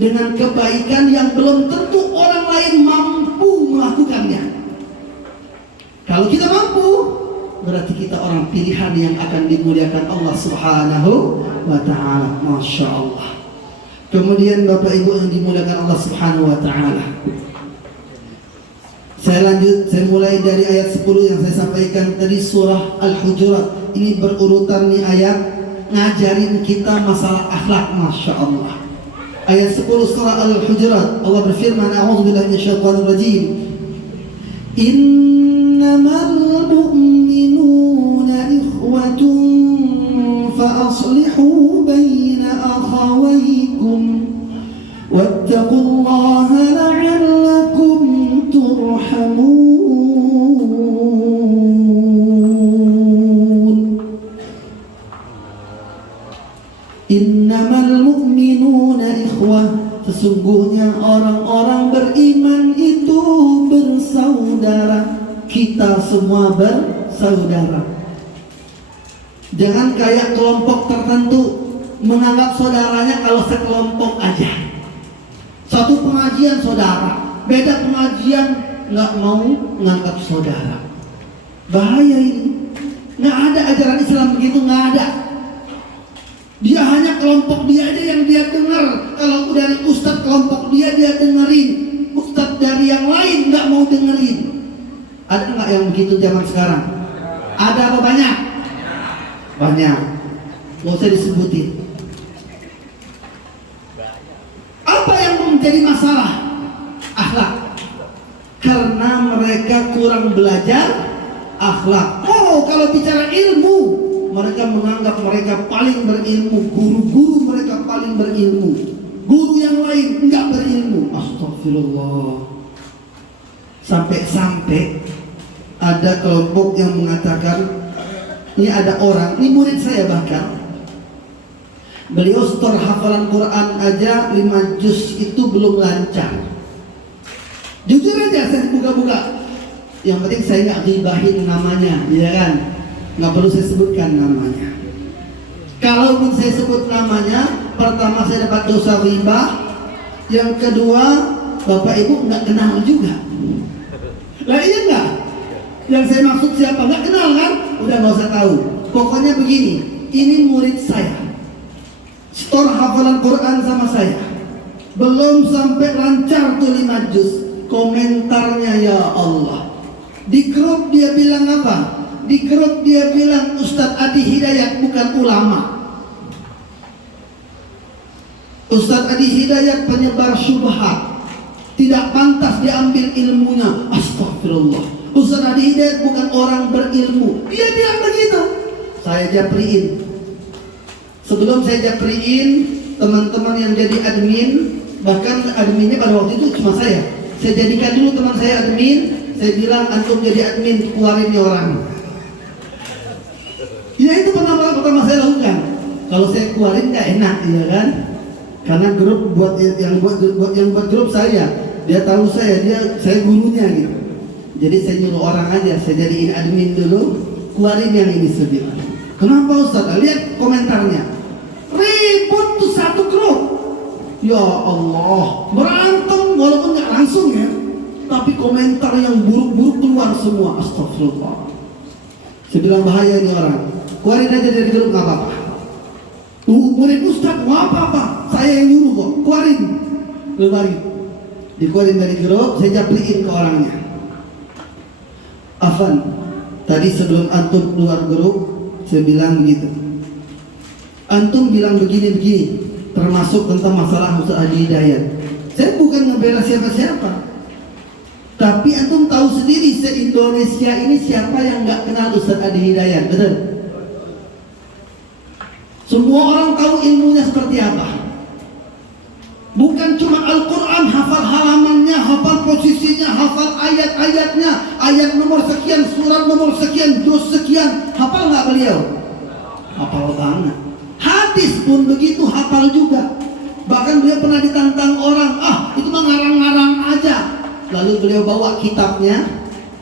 dengan kebaikan yang belum tentu orang lain mampu melakukannya. Kalau kita mampu, berarti kita orang pilihan yang akan dimuliakan Allah Subhanahu wa Ta'ala. Masya Allah. Kemudian Bapak Ibu yang dimuliakan Allah Subhanahu wa Ta'ala, saya lanjut, saya mulai dari ayat 10 yang saya sampaikan tadi, surah Al-Hujurat. Ini berurutan nih ayat, ngajarin kita masalah akhlak. Masya Allah. Ayat 10 surah Al-Hujurat, Allah berfirman, a'udzubillahi minasyaitonir rajim, innamal mu'minuna ikhwatun fa aslihu baina akhawaykum wattaqullaha la'allakum turhamun. Innamal mu'minuna ikhwah, sesungguhnya orang-orang beriman itu bersaudara. Kita semua bersaudara. Jangan kayak kelompok tertentu menganggap saudaranya kalau sekelompok aja. Satu pengajian saudara, beda pengajian nggak mau menganggap saudara. Bahaya ini. Nggak ada ajaran Islam begitu, nggak ada. Dia hanya kelompok dia aja yang dia dengar. Kalau dari ustadz kelompok dia dengerin. Ustadz dari yang lain nggak mau dengerin. Ada nggak yang begitu zaman sekarang? Ada apa banyak? Banyak. Nggak usah disebutin. Apa yang menjadi masalah? Akhlak. Karena mereka kurang belajar akhlak. Oh, kalau bicara ilmu, mereka menganggap mereka paling berilmu. Guru-guru mereka paling berilmu. Guru yang lain enggak berilmu. Astagfirullah. Sampai-sampai ada kelompok yang mengatakan, ini ada orang, ini murid saya bahkan, beliau setor hafalan Quran aja 5 juz itu belum lancar. Jujur aja saya buka-buka. Yang penting saya nggak gibahin namanya, ya kan? Nggak perlu saya sebutkan namanya. Kalaupun saya sebut namanya, pertama saya dapat dosa riba. Yang kedua, bapak ibu nggak kenal juga. Lah iya nggak? Yang saya maksud siapa? Nggak kenal kan? Udah nggak usah tahu. Pokoknya begini, ini murid saya. Setor hafalan Quran sama saya. Belum sampai lancar tuh 5 juz. Komentarnya ya Allah. Di grup dia bilang apa? Di grup dia bilang Ustadz Adi Hidayat bukan ulama. Ustadz Adi Hidayat penyebar syubhat. Tidak pantas diambil ilmunya. Astagfirullah. Ustadz Adi Hidayat bukan orang berilmu. Dia bilang begitu. Saya japriin. Sebelum saya japriin, teman-teman yang jadi admin, bahkan adminnya pada waktu itu cuma saya jadikan dulu teman saya admin. Saya bilang antum jadi admin, keluarin nih orang. Ya itu pertama saya lakukan. Kalau saya keluarin nggak enak, ya kan? Karena grup buat yang buat grup saya, dia tahu saya gurunya gitu. Jadi saya nyuruh orang aja, saya jadiin admin dulu, keluarin yang ini sedih. Kenapa Ustaz? Lihat komentarnya. Ribut tuh satu grup. Ya Allah, berantem walaupun nggak langsung ya, tapi komentar yang buruk-buruk keluar semua. Astagfirullah. Saya bilang bahaya ini orang. Keluarin aja dari grup nggak apa-apa. Murid Ustaz nggak apa-apa. Saya yang nyuruh kok. Keluarin, keluarin. Dikeluarin dari grup, saya japliin ke orangnya. Afan, tadi sebelum antum keluar grup, saya bilang begitu. Antum bilang begini-begini. Termasuk tentang masalah Ustaz Adi Hidayat. Saya bukan ngebela siapa-siapa, tapi antum tahu sendiri se-Indonesia ini siapa yang nggak kenal Ustaz Adi Hidayat, betul? Semua orang tahu ilmunya seperti apa. Bukan cuma Al-Quran, hafal halamannya, hafal posisinya, hafal ayat-ayatnya, ayat nomor sekian, surat nomor sekian, juz sekian, hafal nggak beliau? Hafal banget. Hadis pun begitu, hafal juga. Bahkan beliau pernah ditantang orang, itu mah ngarang-ngarang aja. Lalu beliau bawa kitabnya,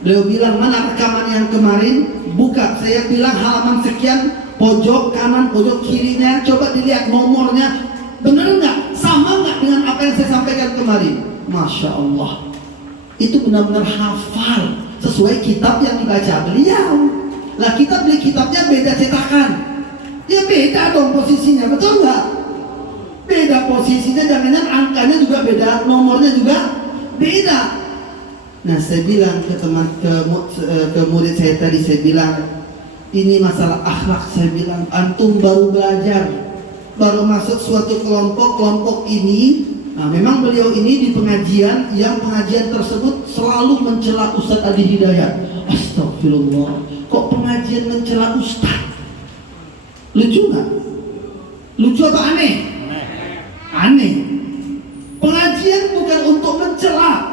beliau bilang, mana rekaman yang kemarin? Buka, saya bilang halaman sekian, pojok kanan, pojok kirinya, coba dilihat nomornya, bener nggak? Sama nggak dengan apa yang saya sampaikan kemarin? Masya Allah, itu benar-benar hafal sesuai kitab yang dibaca beliau. Lah kita beli kitabnya beda cetakan. Ya beda dong posisinya, betul nggak? Beda posisinya, jangan-jangan angkanya juga beda, nomornya juga beda. Nah saya bilang ke murid saya tadi, saya bilang ini masalah akhlak. Saya bilang antum baru belajar, baru masuk suatu kelompok ini. Nah memang beliau ini di pengajian, yang pengajian tersebut selalu mencela Ustadz Adi Hidayat. Astagfirullah, kok pengajian mencela Ustadz? Lucu nggak? Lucu apa aneh? Aneh. Pengajian bukan untuk mencela.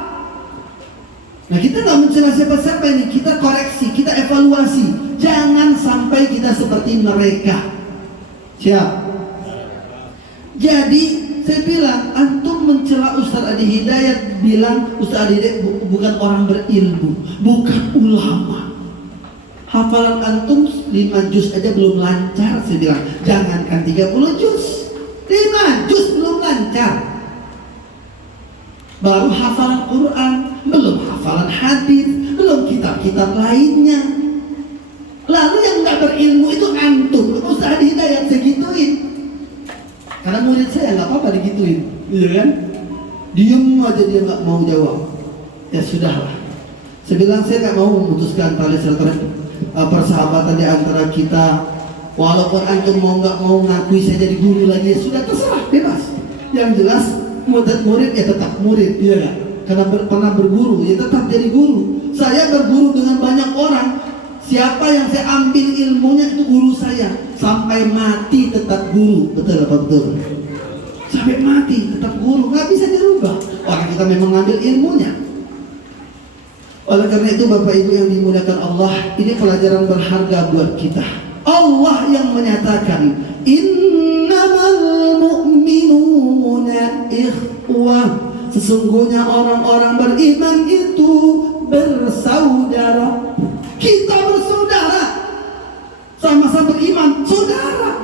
Nah kita nggak mencela siapa-siapa ini, kita koreksi, kita evaluasi. Jangan sampai kita seperti mereka. Siap? Jadi saya bilang, antum mencela Ustadz Adi Hidayat, bilang Ustadz Adi Hidayat bukan orang berilmu, bukan ulama. Hafalan antum 5 juz aja belum lancar. Saya bilang, jangankan 30 juz, 5 juz belum lancar. Baru hafalan Quran, belum hafalan hadis, belum kitab-kitab lainnya. Lalu yang nggak berilmu itu antum. Ustaz Adi Hidayat segituin. gituin, iya kan? Diem aja dia nggak mau jawab. Ya sudahlah. Saya bilang saya nggak mau memutuskan tali silaturahmi persahabatan di antara kita. Walaupun antum mau nggak mau ngakui saya jadi guru lagi, ya sudah terserah, bebas. Yang jelas murid ya tetap murid, iya nggak? Karena pernah berguru, ya tetap jadi guru. Saya berguru dengan banyak orang. Siapa yang saya ambil ilmunya itu guru saya. Sampai mati tetap guru, betul apa betul? Sampai mati tetap guru, nggak bisa dirubah. Orang kita memang ngambil ilmunya. Oleh karena itu Bapak Ibu yang dimuliakan Allah, ini pelajaran berharga buat kita. Allah yang menyatakan, innamal mu'minuna ikhwah. Sesungguhnya orang-orang beriman itu bersaudara. Kita bersaudara, sama-sama beriman, saudara.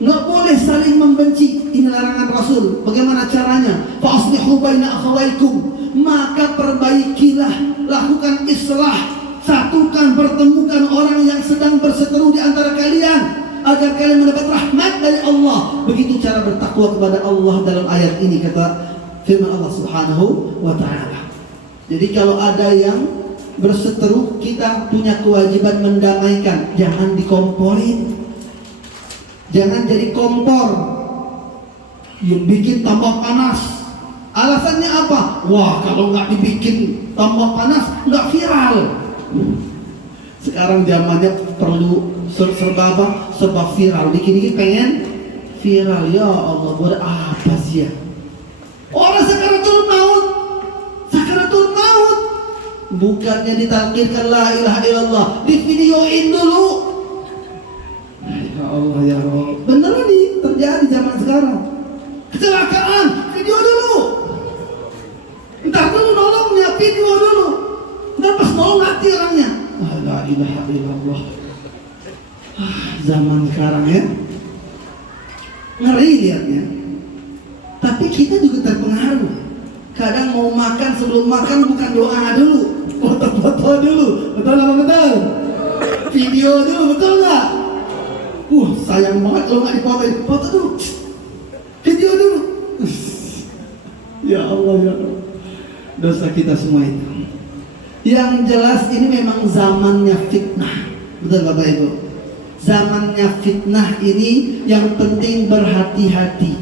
Nggak boleh saling membenci. Ini larangan Rasul. Bagaimana caranya? Fa'aslihu baina akhawaikum. Maka perbaikilah, lakukan islah, satukan, pertemukan orang yang sedang berseteru di antara kalian, agar kalian mendapat rahmat dari Allah. Begitu cara bertakwa kepada Allah dalam ayat ini, kata firman Allah Subhanahu wa ta'ala. Jadi kalau ada yang berseteru, kita punya kewajiban mendamaikan. Jangan dikomporin, jangan jadi kompor yang bikin tambah panas. Alasannya apa? Wah, kalau nggak dibikin tambah panas nggak viral. Sekarang zamannya perlu serba apa? Serba viral. Dikit-dikit pengen viral. Ya Allah, buat apa sih ya? Orang sakaratul maut, sakaratul maut, bukannya ditakdirkan la ilaha illallah, di videoin dulu. Ya Allah ya Allah, beneran nih terjadi zaman sekarang. Kecelakaan, video dulu. Entar dulu nolongnya, video dulu. Ntar pas nolong mati orangnya. La ilaha illallah. Zaman sekarang ya, ngeri lihatnya. Tapi kita juga terpengaruh. Kadang mau makan, sebelum makan bukan doa dulu, foto-foto dulu, betul apa betul? Video dulu, betul nggak? Sayang banget kalau nggak difotoin, foto dulu, video dulu. Ya Allah ya Allah, dosa kita semua itu. Yang jelas ini memang zamannya fitnah, betul Bapak Ibu? Zamannya fitnah ini yang penting berhati-hati.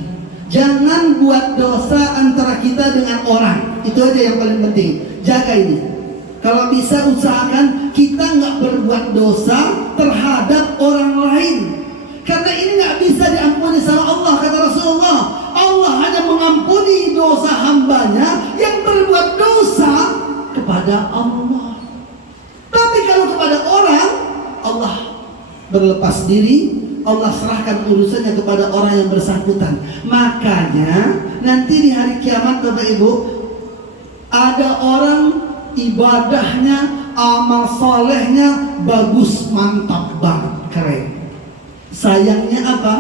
Jangan buat dosa antara kita dengan orang. Itu aja yang paling penting. Jaga ini. Kalau bisa usahakan kita nggak berbuat dosa terhadap orang lain. Karena ini nggak bisa diampuni sama Allah, kata Rasulullah. Allah hanya mengampuni dosa hambanya yang berbuat dosa kepada Allah. Tapi kalau kepada orang, Allah berlepas diri, Allah serahkan urusannya kepada orang yang bersangkutan. Makanya nanti di hari kiamat Bapak Ibu, ada orang ibadahnya, amal solehnya bagus, mantap banget, keren. Sayangnya apa?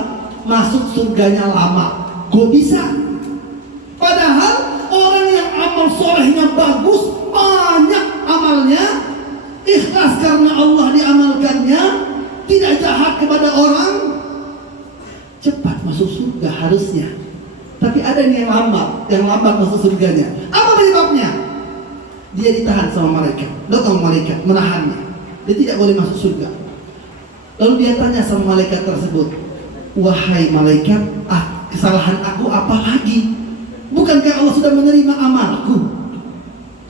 Masuk surganya lama. Kok bisa? Padahal orang yang amal solehnya bagus, banyak amalnya, ikhlas karena Allah diamalkannya, tidak jahat kepada orang, cepat masuk surga harusnya. Tapi ada nih yang lambat masuk surganya. Apa penyebabnya? Dia ditahan sama malaikat, datang malaikat menahannya. Dia tidak boleh masuk surga. Lalu dia tanya sama malaikat tersebut, wahai malaikat, kesalahan aku apa lagi? Bukankah Allah sudah menerima amalku?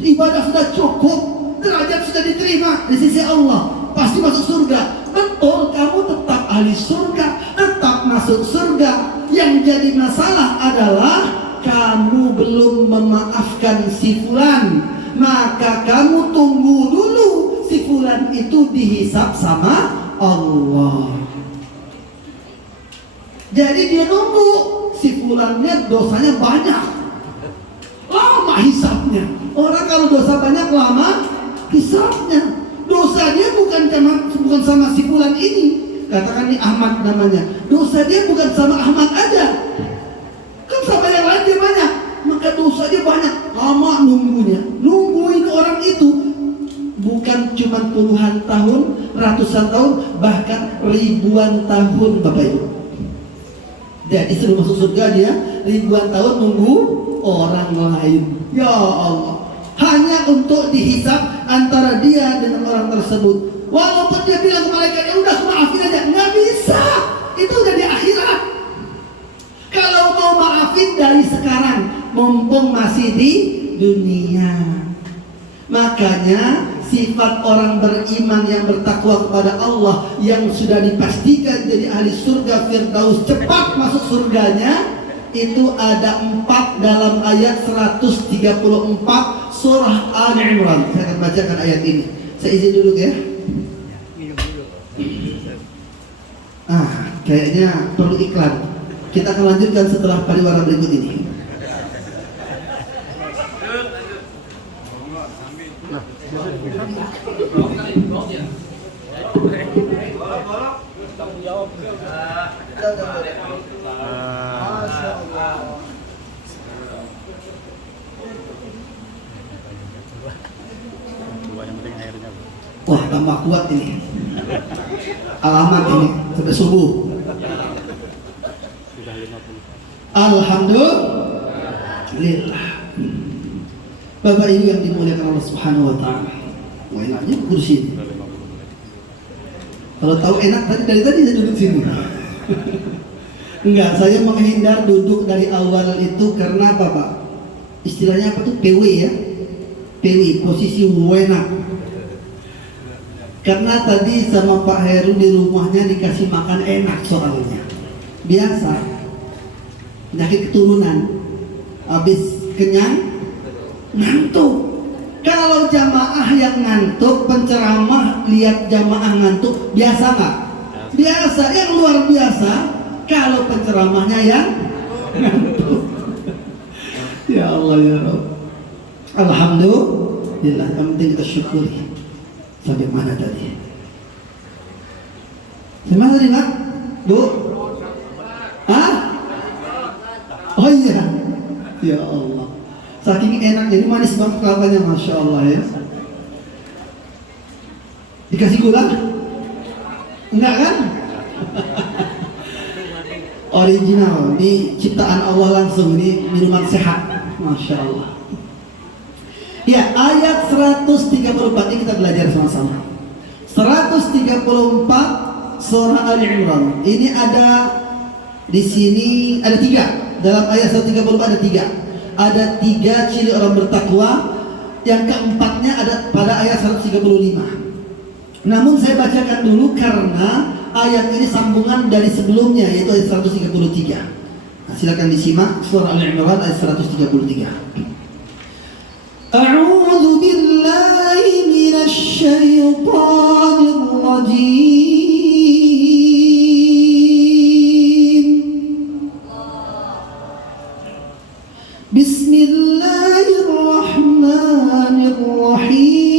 Ibadah sudah cukup, derajat sudah diterima di sisi Allah, pasti masuk surga. Betul, kamu tetap ahli surga, tetap masuk surga. Yang jadi masalah adalah kamu belum memaafkan si fulan. Maka kamu tunggu dulu si fulan itu dihisab sama Allah. Jadi dia nunggu si fulannya dosanya banyak, lama hisabnya. Orang kalau dosa banyak lama hisabnya. Dosa dia bukan sama si fulan ini. Katakan ini Ahmad namanya. Dosa dia bukan sama Ahmad aja, kan sama yang lain dia banyak. Maka dosa dia banyak, lama nunggunya. Nungguin orang itu bukan cuma puluhan tahun, ratusan tahun, bahkan ribuan tahun Bapak Ibu. Jadi sebelum masuk surga dia ribuan tahun nunggu orang lain. Ya Allah, hanya untuk dihisab antara dia dengan orang tersebut. Walaupun dia bilang ke malaikat, ya udah maafin aja, nggak bisa. Itu udah di akhirat. Kalau mau maafin dari sekarang, mumpung masih di dunia. Makanya sifat orang beriman yang bertakwa kepada Allah, yang sudah dipastikan jadi ahli surga Firdaus, cepat masuk surganya, itu ada 4 dalam ayat 134 surah Ali Imran. Saya akan bacakan ayat ini. Saya izin dulu ya. Kayaknya perlu iklan. Kita akan lanjutkan setelah pariwara berikut ini. Wah, tambah kuat ini. Alamat ini sampai subuh. Alhamdulillah. Bapak Ibu yang dimuliakan Allah Subhanahu wa taala. Wah, enaknya kursi ini. Kalau tahu enak dari tadi saya duduk sini. Enggak, saya menghindar duduk dari awal itu karena apa, Pak? Istilahnya apa tuh? PW ya. PW, posisi enak. Karena tadi sama Pak Heru di rumahnya dikasih makan enak soalnya. Biasa. Penyakit keturunan. Habis kenyang, ngantuk. Kalau jamaah yang ngantuk, penceramah lihat jamaah ngantuk, biasa nggak? Biasa. Yang luar biasa kalau penceramahnya yang ngantuk. Ya Allah ya Rabb. Alhamdulillah. Yang penting kita syukuri. Sampai mana tadi? Sampai mana tadi, Pak? Bu? Hah? Oh iya. Ya Allah. Saking enaknya, ini manis banget kelapanya, Masya Allah ya. Dikasih gula? Enggak kan? Original, ini ciptaan Allah langsung, ini minuman sehat, Masya Allah. Ya, ayat 134 ini kita belajar sama-sama. 134 surah Ali Imran. Ini ada di sini ada 3. Dalam ayat 134 ada 3. Ada 3 ciri orang bertakwa. Yang keempatnya ada pada ayat 135. Namun saya bacakan dulu karena ayat ini sambungan dari sebelumnya, yaitu ayat 133. Nah, silakan disimak surah Ali Imran ayat 133. أعوذ بالله من الشيطان الرجيم بسم الله الرحمن الرحيم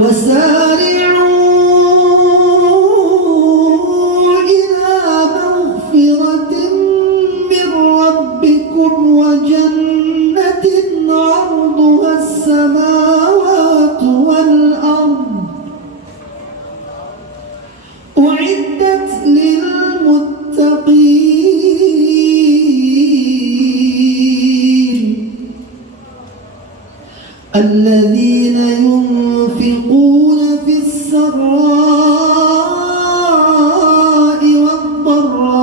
وسارعوا وجنة عرضها السماوات والأرض أعدت للمتقين الذين ينفقون في السراء والضراء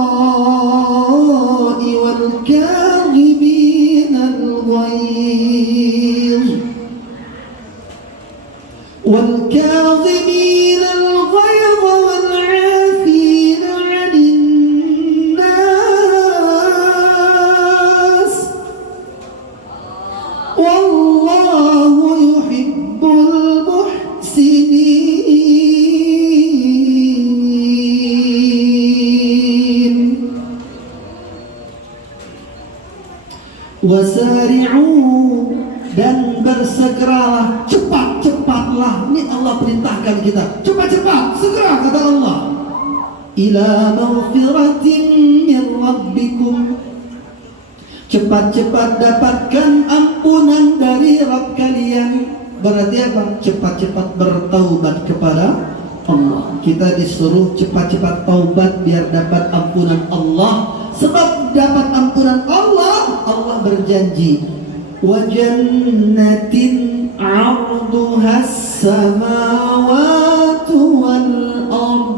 والكاظمين الغيظ والعافين عن الناس والله يحب المحسنين wasari'u, dan bersegeralah, cepat-cepatlah. Ini Allah perintahkan kita, cepat-cepat, segera, kata Allah. Ila maghfiratin min rabbikum, cepat-cepat dapatkan ampunan dari Rabb kalian. Berarti apa? Cepat-cepat bertaubat kepada Allah. Kita disuruh cepat-cepat taubat biar dapat ampunan Allah. Sebab dapat ampunan Allah, Allah berjanji, wa jannatin 'arduha as-samawati wal ard.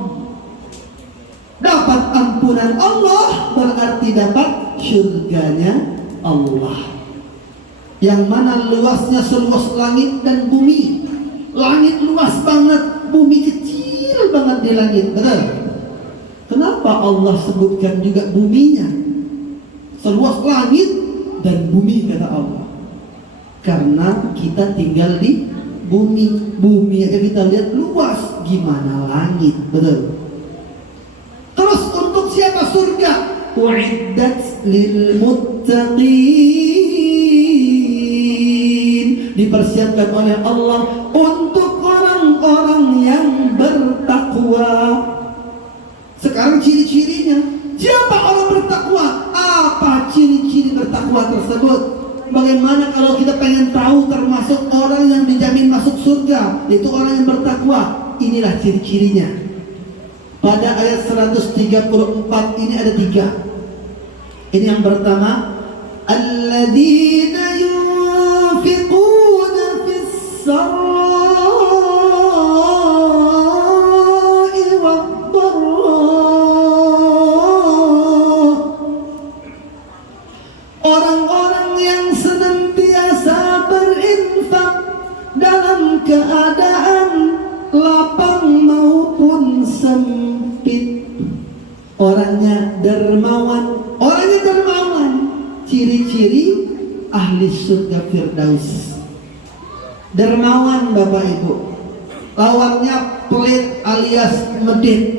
Dapat ampunan Allah berarti dapat surganya Allah, yang mana luasnya seluas langit dan bumi. Langit luas banget, bumi kecil banget di langit, betul? Kenapa Allah sebutkan juga buminya? Seluas langit dan bumi, kata Allah. Karena kita tinggal di bumi. Bumi aja kita lihat luas, gimana langit, betul? Terus untuk siapa surga? Uiddat lil muttaqin, dipersiapkan oleh Allah untuk orang-orang yang bertakwa. Sekarang ciri-cirinya, siapa orang bertakwa? Apa ciri-ciri bertakwa tersebut? Bagaimana kalau kita pengen tahu termasuk orang yang dijamin masuk surga, yaitu orang yang bertakwa? Inilah ciri-cirinya. Pada ayat 134 ini ada 3. Ini yang pertama, alladzina yunfiquna fis sarai wad-dharra. Orang-orang yang senantiasa berinfak dalam keadaan lapang maupun sempit. Orangnya dermawan. Orangnya dermawan, ciri-ciri ahli surga Firdaus. Dermawan Bapak Ibu. Lawannya pelit alias medit.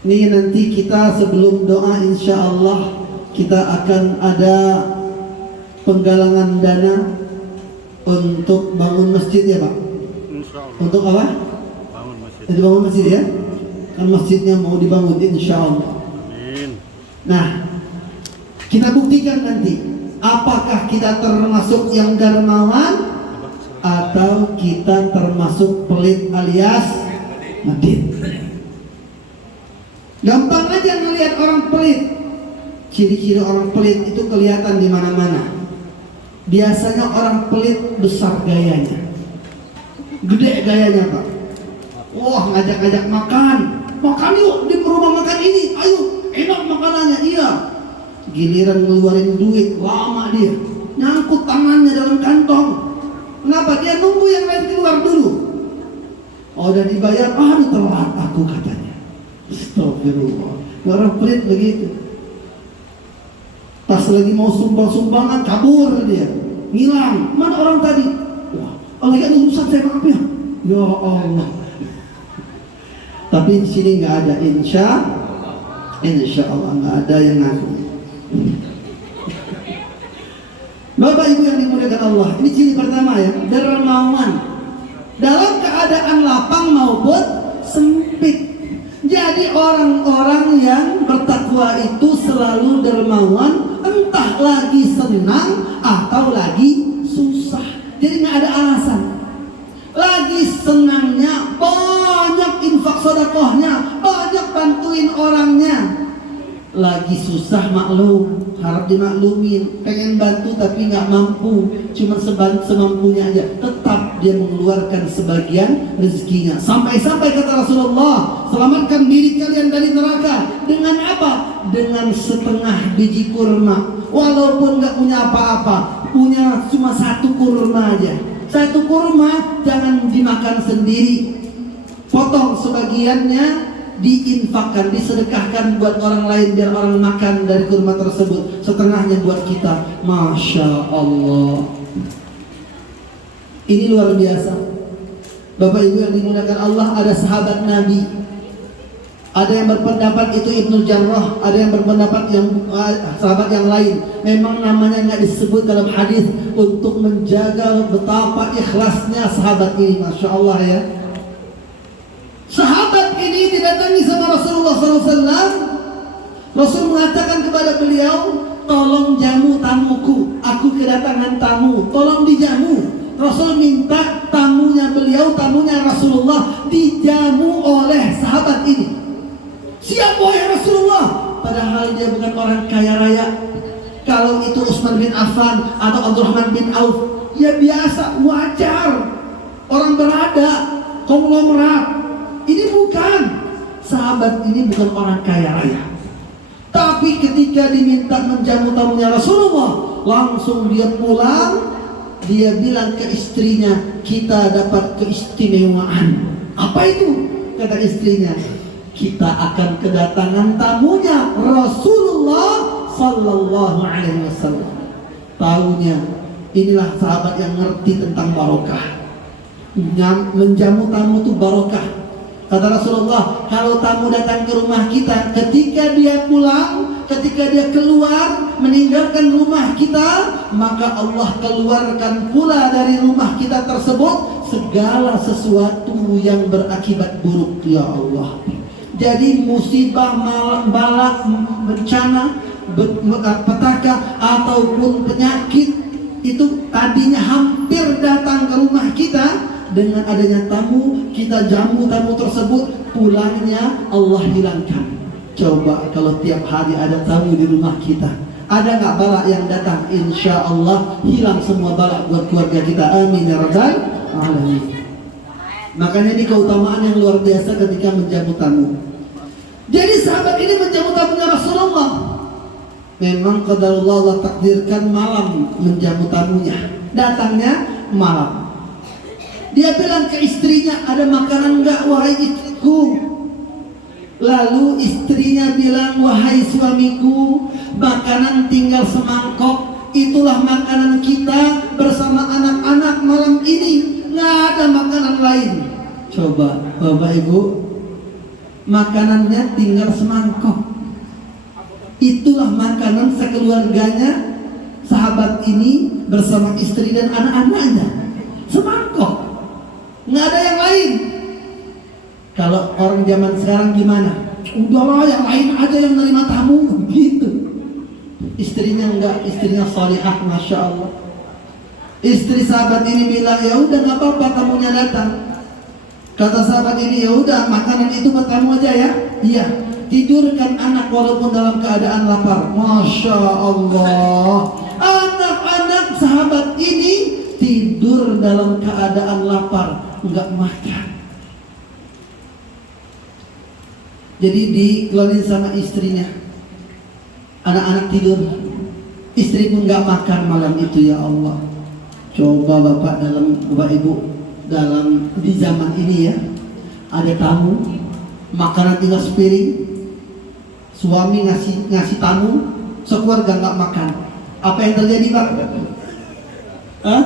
Ini nanti kita sebelum doa insya Allah kita akan ada penggalangan dana untuk bangun masjid ya Pak? Untuk apa? Bangun masjid. Untuk bangun masjid ya? Kan masjidnya mau dibangun insya Allah. Nah, kita buktikan nanti apakah kita termasuk yang dermawan atau kita termasuk pelit alias medit. Gampang aja ngelihat orang pelit. Ciri-ciri orang pelit itu kelihatan di mana-mana. Biasanya orang pelit besar gayanya, gede gayanya Pak. Wah, ngajak-ngajak makan yuk di rumah makan ini, ayo enak makanannya. Iya, giliran ngeluarin duit lama dia, nyangkut tangannya dalam kantong. Kenapa? Dia nunggu yang lain keluar dulu. Oh, udah dibayar, aduh telat aku katanya. Astagfirullah. Orang pelit begitu. Pas lagi mau sumbang-sumbangan kabur dia, ngilang. Mana orang tadi? Wah, lagi ada urusan saya, maaf ya. Ya Allah. Tapi di sini nggak ada, insya Allah nggak ada yang ngaku. Bapak Ibu yang dimuliakan Allah, ini ciri pertama ya, dermawan dalam keadaan lapang maupun sempit. Jadi orang-orang yang bertakwa itu selalu dermawan, entah lagi senang atau lagi susah. Jadi nggak ada alasan. Lagi senangnya banyak infak sedekahnya, banyak bantuin orangnya. Lagi susah maklum, harap dimaklumin, pengen bantu tapi nggak mampu, cuma semampunya aja. Tetap dia mengeluarkan sebagian rezekinya. Sampai-sampai kata Rasulullah, selamatkan diri kalian dari neraka dengan apa? Dengan setengah biji kurma. Walaupun nggak punya apa-apa, punya cuma 1 kurma aja. 1 kurma jangan dimakan sendiri, potong sebagiannya, diinfakkan, disedekahkan buat orang lain biar orang makan dari kurma tersebut. Setengahnya buat kita. Masya Allah. Ini luar biasa. Bapak Ibu yang dimuliakan Allah, ada sahabat Nabi. Ada yang berpendapat itu Ibnu Jarrah, ada yang berpendapat yang sahabat yang lain. Memang namanya nggak disebut dalam hadis untuk menjaga betapa ikhlasnya sahabat ini. Masya Allah ya. Sahabat ini didatangi sama Rasulullah SAW. Rasul mengatakan kepada beliau, tolong jamu tamuku, aku kedatangan tamu, tolong dijamu. Rasul minta tamunya beliau, tamunya Rasulullah dijamu oleh sahabat ini. Siap wahai Rasulullah, padahal dia bukan orang kaya raya. Kalau itu Utsman bin Affan atau Abdurrahman bin Auf, ya biasa, wajar, orang berada, konglomerat. Ini bukan, sahabat ini bukan orang kaya raya. Tapi ketika diminta menjamu tamunya Rasulullah, langsung dia pulang. Dia bilang ke istrinya, kita dapat keistimewaan. Apa itu? Kata istrinya, kita akan kedatangan tamunya Rasulullah Sallallahu Alaihi Wasallam. Taunya, inilah sahabat yang ngerti tentang barokah. Menjamu tamu itu barokah. Kata Rasulullah, kalau tamu datang ke rumah kita, ketika dia pulang, ketika dia keluar meninggalkan rumah kita, maka Allah keluarkan pula dari rumah kita tersebut segala sesuatu yang berakibat buruk, ya Allah. Jadi musibah, bala, bencana, petaka ataupun penyakit itu tadinya hampir datang ke rumah kita, dengan adanya tamu, kita jamu tamu tersebut, pulangnya Allah hilangkan. Coba kalau tiap hari ada tamu di rumah kita, ada nggak bala yang datang? Insya Allah hilang semua bala buat keluarga kita. Amin ya rabbal alamin. Makanya ini keutamaan yang luar biasa ketika menjamu tamu. Jadi sahabat ini menjamu tamunya Rasulullah. Memang qadarullah, Allah takdirkan malam menjamu tamunya. Datangnya malam. Dia bilang ke istrinya, ada makanan enggak wahai istriku? Lalu istrinya bilang, wahai suamiku, makanan tinggal semangkok. Itulah makanan kita bersama anak-anak malam ini. Nggak ada makanan lain. Coba Bapak Ibu, makanannya tinggal semangkok. Itulah makanan sekeluarganya sahabat ini bersama istri dan anak-anaknya. Semangkok. Nggak ada yang lain. Kalau orang zaman sekarang gimana? Udahlah yang lain aja yang nerima tamu, gitu. Istrinya enggak, istrinya salihah, masya Allah. Istri sahabat ini bilang, ya udah nggak apa-apa tamunya datang. Kata sahabat ini, ya udah makanan itu buat kamu aja ya. Iya. Tidurkan anak walaupun dalam keadaan lapar. Masya Allah. Anak-anak sahabat ini tidur dalam keadaan lapar, nggak makan. Jadi dikeluarin sama istrinya, anak-anak tidur, istri pun nggak makan malam itu, ya Allah. Coba Bapak Ibu dalam di zaman ini ya, ada tamu, makanan tinggal sepiring, suami ngasih tamu, sekeluarga nggak makan. Apa yang terjadi, Pak? Hah?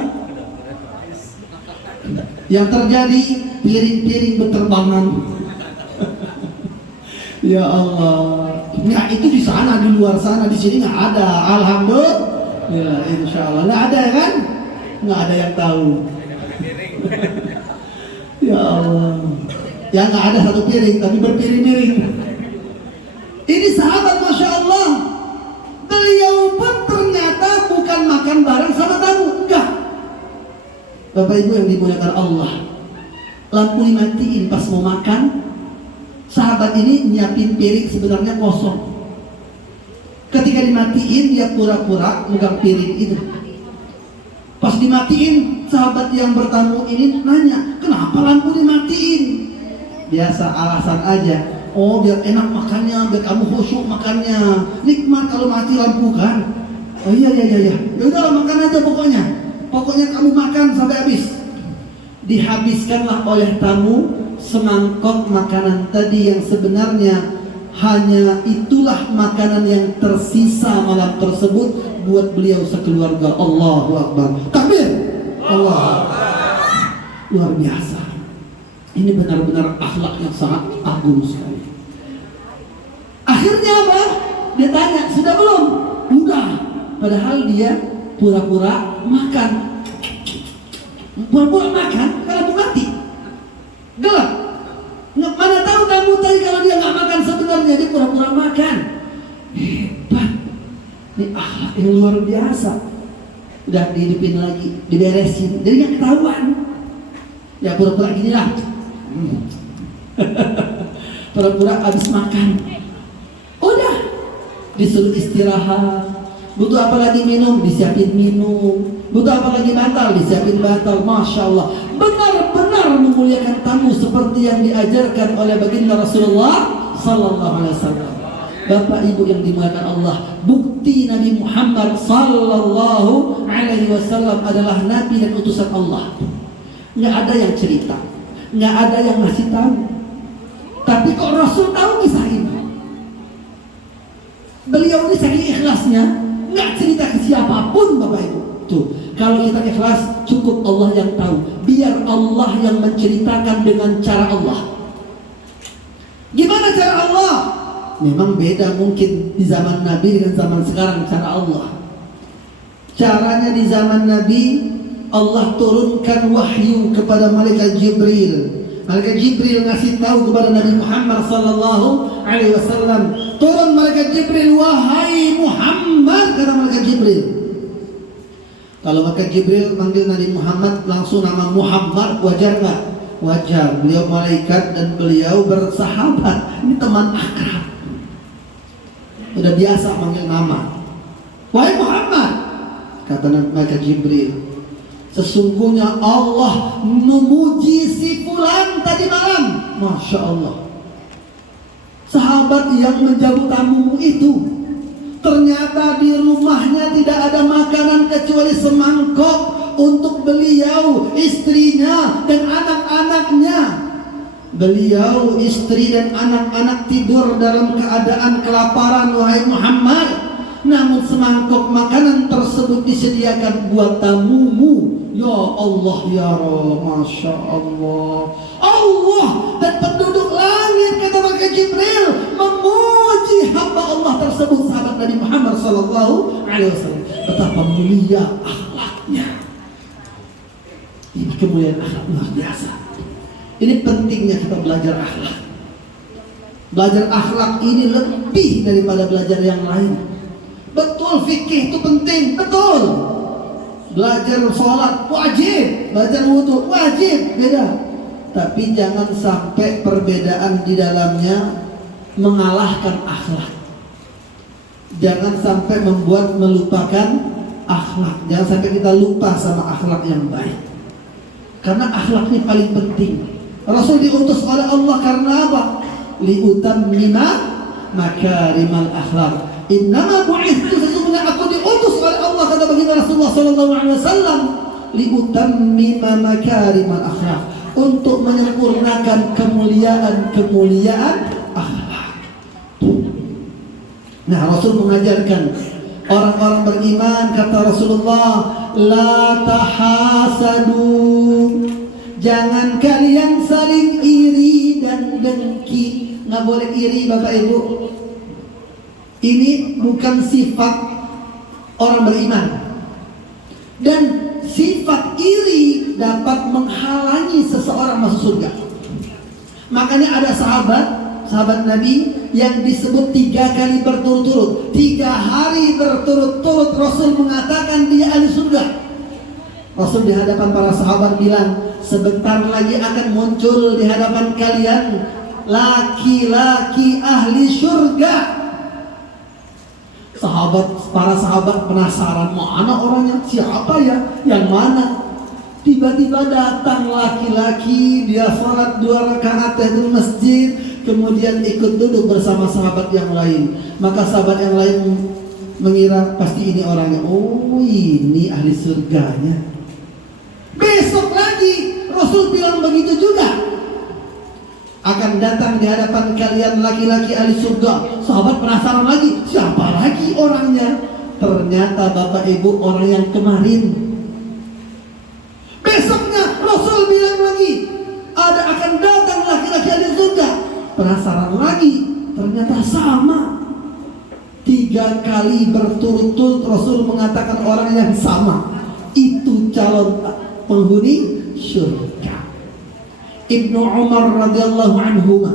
Yang terjadi piring-piring berterbangan. Ya Allah. Nah itu di sana, di luar sana, di sini nggak ada. Alhamdulillah. Ya, insya Allah nggak ada kan? Nggak ada yang tahu. Ya Allah. Ya nggak ada satu piring, tapi berpiring-piring. Ini sahabat, masya Allah. Beliau pun ternyata bukan makan bareng sama tamu, enggak. Bapak Ibu yang dimuliakan Allah, lampu dimatiin pas mau makan. Sahabat ini nyiapin piring sebenarnya kosong. Ketika dimatiin, dia pura-pura megang piring itu. Pas dimatiin, sahabat yang bertamu ini nanya, kenapa lampu dimatiin? Biasa alasan aja. Oh biar enak makannya, biar kamu khusyuk makannya. Nikmat kalau mati lampu kan. Oh iya. Ya udah makan aja pokoknya. Pokoknya kamu makan sampai habis. Dihabiskanlah oleh tamu semangkok makanan tadi yang sebenarnya hanya itulah makanan yang tersisa malam tersebut buat beliau sekeluarga. Allahu Akbar. Takbir. Allah. Luar biasa. Ini benar-benar akhlak yang sangat agung sekali. Akhirnya apa? Dia tanya, sudah belum? Udah. Padahal dia pura-pura makan. Pura-pura makan, kalau mati. Gelap. Mana tahu tamu tadi kalau dia nggak makan sebenarnya, dia pura-pura makan. Hebat. Ini akhlak yang luar biasa. Udah dihidupin lagi, diberesin, jadi nggak ketahuan. Ya pura-pura gini lah. Pura-pura habis makan. Udah disuruh istirahat. Butuh apa lagi minum, disiapin minum. Butuh apa lagi bantal, disiapin bantal. Masya Allah, benar-benar memuliakan tamu seperti yang diajarkan oleh baginda Rasulullah Sallallahu Alaihi Wasallam. Bapak Ibu yang dimuliakan Allah, bukti Nabi Muhammad Sallallahu Alaihi Wasallam adalah Nabi dan utusan Allah. Nggak ada yang cerita, nggak ada yang ngasih tahu. Tapi kok Rasul tahu kisah ini? Beliau ini saking ikhlasnya, nggak cerita ke siapapun, Bapak Ibu. Tuh, kalau kita ikhlas, cukup Allah yang tahu. Biar Allah yang menceritakan dengan cara Allah. Gimana cara Allah? Memang beda mungkin di zaman Nabi dengan zaman sekarang cara Allah. Caranya di zaman Nabi, Allah turunkan wahyu kepada malaikat Jibril. Malaikat Jibril ngasih tahu kepada Nabi Muhammad Sallallahu Alaihi Wasallam. Turun malaikat Jibril, wahai Muhammad, kata malaikat Jibril. Kalau malaikat Jibril manggil Nabi Muhammad langsung nama Muhammad, wajar nggak? Wajar. Beliau malaikat dan beliau bersahabat. Ini teman akrab. Udah biasa manggil nama. Wahai Muhammad, kata malaikat Jibril, sesungguhnya Allah memuji si fulan tadi malam. Masya Allah. Sahabat yang menjamu tamu itu, ternyata di rumahnya tidak ada makanan kecuali semangkok untuk beliau, istrinya, dan anak-anaknya. Beliau, istri, dan anak-anak tidur dalam keadaan kelaparan, wahai Muhammad. Namun semangkok makanan tersebut disediakan buat tamumu. Ya Allah, ya Rabb, Masya Allah. Allah dan penduduk langit, kata malaikat Jibril, memuji hamba Allah tersebut, sahabat Nabi Muhammad Sallallahu Alaihi Wasallam. Betapa mulia akhlaknya. Ini kemuliaan akhlak luar biasa. Ini pentingnya kita belajar akhlak. Belajar akhlak ini lebih daripada belajar yang lain. Betul, fikih itu penting, betul. Belajar sholat wajib, belajar wudhu wajib, beda. Tapi jangan sampai perbedaan di dalamnya mengalahkan akhlak. Jangan sampai membuat melupakan akhlak. Jangan sampai kita lupa sama akhlak yang baik. Karena akhlak ini paling penting. Rasul diutus oleh Allah karena apa? Liutammima makarimal akhlak. Innama bu'ithtu, sesungguhnya aku diutus oleh Allah, kata baginda Rasulullah sallallahu alaihi wasallam, liutammima makarimal akhlak, untuk menyempurnakan kemuliaan akhlak. Nah, Rasul mengajarkan orang-orang beriman, kata Rasulullah, la tahasadu, jangan kalian saling iri dan dengki. Nggak boleh iri, Bapak Ibu. Ini bukan sifat orang beriman. Dan sifat iri dapat menghalangi seseorang masuk surga. Makanya ada sahabat Nabi yang disebut 3 kali berturut-turut. 3 hari berturut-turut Rasul mengatakan dia ahli surga. Rasul di hadapan para sahabat bilang, sebentar lagi akan muncul di hadapan kalian laki-laki ahli surga. Para sahabat penasaran, mana orangnya, siapa ya, yang mana? Tiba-tiba datang laki-laki, dia sholat 2 rakaat di masjid, kemudian ikut duduk bersama sahabat yang lain. Maka sahabat yang lain mengira pasti ini orangnya. Oh, ini ahli surganya. Besok lagi Rasul bilang begitu juga. Akan datang di hadapan kalian laki-laki ahli surga. Sahabat penasaran lagi, siapa lagi orangnya? Ternyata Bapak Ibu orang yang kemarin. Besoknya Rasul bilang lagi, akan datang laki-laki ahli surga. Penasaran lagi, ternyata sama. 3 kali berturut-turut Rasul mengatakan orang yang sama. Itu calon penghuni surga. Ibnu Umar radhiyallahu anhu,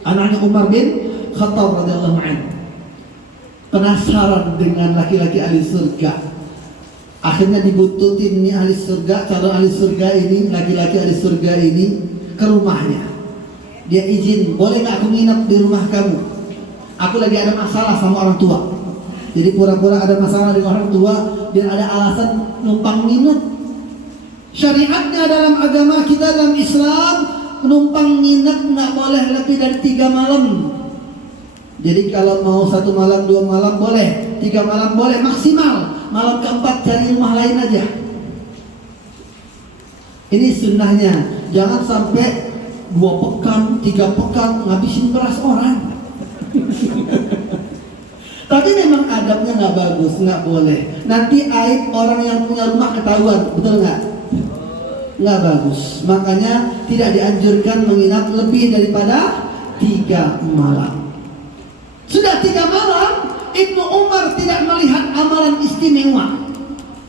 anaknya Umar bin Khattab radhiyallahu anhu, penasaran dengan laki-laki ahli surga. Akhirnya dibututin nih ahli surga, calon ahli surga ini, laki-laki ahli surga ini ke rumahnya. Dia izin, boleh nggak aku nginep di rumah kamu? Aku lagi ada masalah sama orang tua. Jadi pura-pura ada masalah dengan orang tua biar ada alasan numpang nginep. Syariatnya dalam agama kita, dalam Islam, numpang nginep nggak boleh lebih dari 3 malam. Jadi kalau mau 1 malam, 2 malam boleh, 3 malam boleh maksimal. Malam keempat cari rumah lain aja. Ini sunnahnya. Jangan sampai 2 pekan, 3 pekan ngabisin beras orang. Tapi memang adabnya nggak bagus, nggak boleh. Nanti aib orang yang punya rumah ketahuan, betul nggak? Nggak bagus. Makanya tidak dianjurkan menginap lebih daripada 3 malam. Sudah 3 malam, Ibnu Umar tidak melihat amalan istimewa.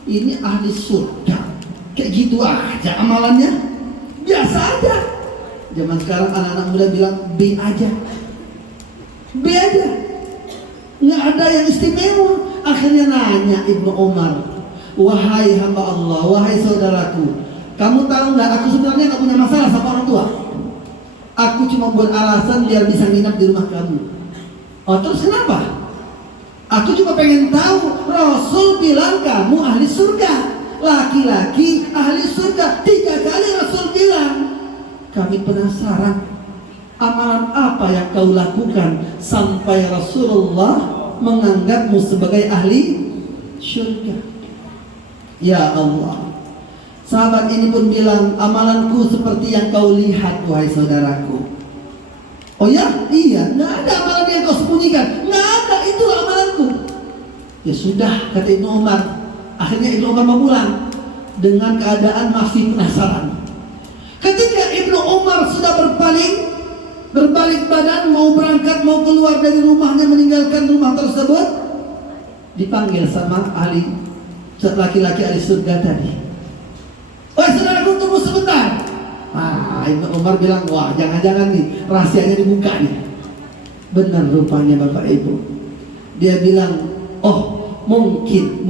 Ini ahli surga, kayak gitu aja amalannya, biasa aja. Zaman sekarang anak-anak muda bilang B aja, B aja, nggak ada yang istimewa. Akhirnya nanya Ibnu Umar, wahai hamba Allah, wahai saudaraku, kamu tahu nggak aku sebenarnya nggak punya masalah sama orang tua. Aku cuma buat alasan biar bisa nginap di rumah kamu. Oh terus kenapa? Aku cuma pengen tahu, Rasul bilang kamu ahli surga, laki-laki ahli surga. 3 kali Rasul bilang. Kami penasaran, amalan apa yang kau lakukan sampai Rasulullah menganggapmu sebagai ahli surga? Ya Allah. Sahabat ini pun bilang, amalanku seperti yang kau lihat wahai saudaraku. Oh ya? Iya, nggak ada amalan yang kau sembunyikan. Nggak ada, itulah amalanku. Ya sudah, kata Ibnu Umar. Akhirnya Ibnu Umar mau pulang dengan keadaan masih penasaran. Ketika Ibnu Umar sudah berbalik badan, mau berangkat, mau keluar dari rumahnya, meninggalkan rumah tersebut, dipanggil sama ahli, laki-laki ahli surga tadi. Wah saudaraku, tunggu sebentar. Ibnu Umar bilang, wah jangan-jangan nih rahasianya dibuka nih. Benar rupanya Bapak Ibu. Dia bilang, oh mungkin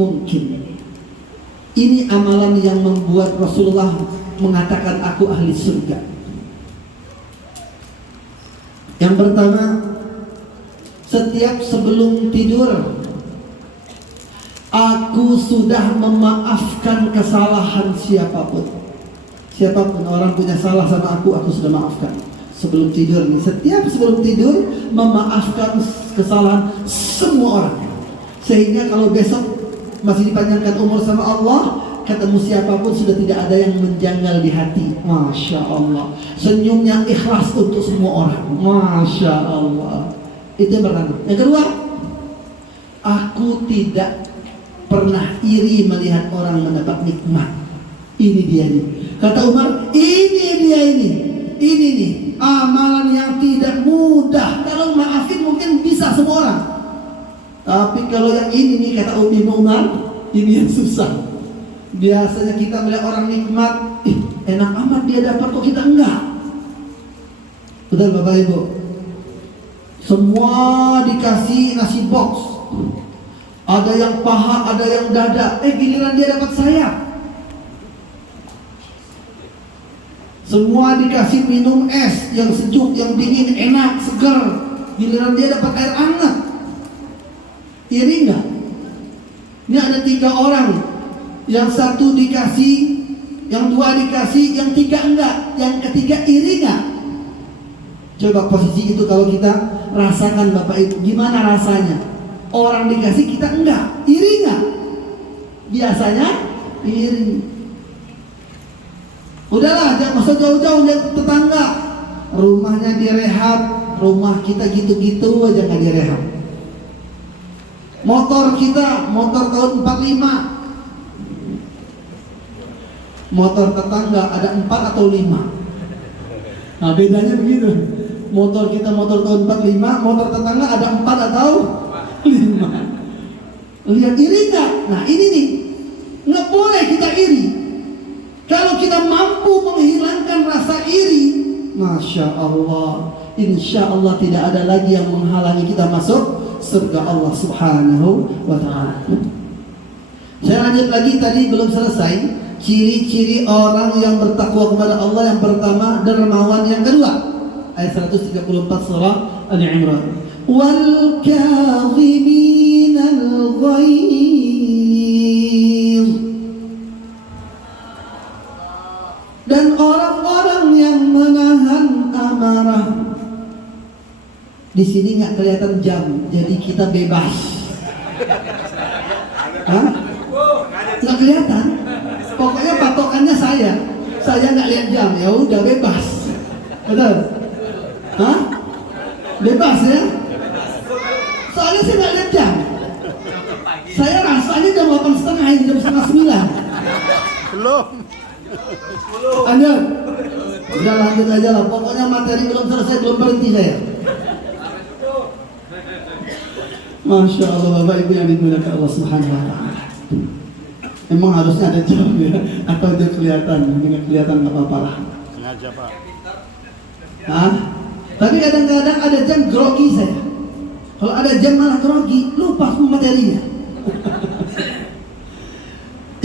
ini amalan yang membuat Rasulullah mengatakan aku ahli surga. Yang pertama, setiap sebelum tidur aku sudah memaafkan kesalahan siapapun. Siapapun orang punya salah sama aku sudah maafkan. Sebelum tidur nih, setiap sebelum tidur memaafkan kesalahan semua orang. Sehingga kalau besok masih dipanjangkan umur sama Allah, ketemu siapapun sudah tidak ada yang menjanggal di hati. Masya Allah. Senyumnya ikhlas untuk semua orang. Masya Allah. Itu yang pertama. Yang kedua, aku tidak pernah iri melihat orang mendapat nikmat. Ini dia nih. Kata Umar, ini dia ini. Ini nih amalan yang tidak mudah. Kalau maafin mungkin bisa semua orang. Tapi kalau yang ini nih, kata Ibnu Umar, ini yang susah. Biasanya kita melihat orang nikmat, enak amat dia dapat, kok kita enggak. Betul Bapak Ibu? Semua dikasih nasi box. Ada yang paha, ada yang dada. Giliran dia dapat sayap. Semua dikasih minum es yang sejuk, yang dingin, enak, segar. Giliran dia dapat air hangat. Iri enggak? Ini ada 3 orang. Yang 1 dikasih, yang 2 dikasih, yang 3 enggak. Yang ketiga iri enggak? Coba posisi itu kalau kita rasakan Bapak Ibu, gimana rasanya? Orang dikasih, kita enggak. Iri enggak? Biasanya iri. Udahlah, jangan masa jauh-jauh lihat tetangga, rumahnya direhab, rumah kita gitu-gitu aja nggak direhab. Motor kita, motor tahun 45, motor tetangga ada 4 atau 5. Nah bedanya begitu. Motor kita motor tahun 45, motor tetangga ada 4 atau 5. Lihat iri nggak? Nah ini nih, nggak boleh kita iri. Kalau kita mampu menghilangkan rasa iri, Masya Allah, insya Allah tidak ada lagi yang menghalangi kita masuk surga Allah Subhanahu wa ta'ala. Saya lanjut lagi, tadi belum selesai. Ciri-ciri orang yang bertakwa kepada Allah, yang pertama dermawan, yang kedua ayat 134 surah Al-Imran, wal kadhiminal ghaidh, dan orang-orang yang menahan amarah. Di sini nggak kelihatan jam, jadi kita bebas. Hah? Nggak kelihatan. Pokoknya patokannya saya nggak lihat jam, ya udah bebas. Betul? Hah? Bebas ya? Soalnya saya nggak lihat jam. Saya rasanya jam 8:30, jam 8:30. Belum. Lanjut. Udah lanjut aja lah. Pokoknya materi belum selesai, belum berhenti saya. Masya Allah, Bapak Ibu yang dimuliakan Allah Subhanahu wa ta'ala. Emang harusnya ada jam ya? Atau dia kelihatan? Nggak kelihatan nggak apa-apa lah. Sengaja Pak. Hah? Tapi kadang-kadang ada jam grogi saya. Kalau ada jam malah grogi, lupa semua materinya.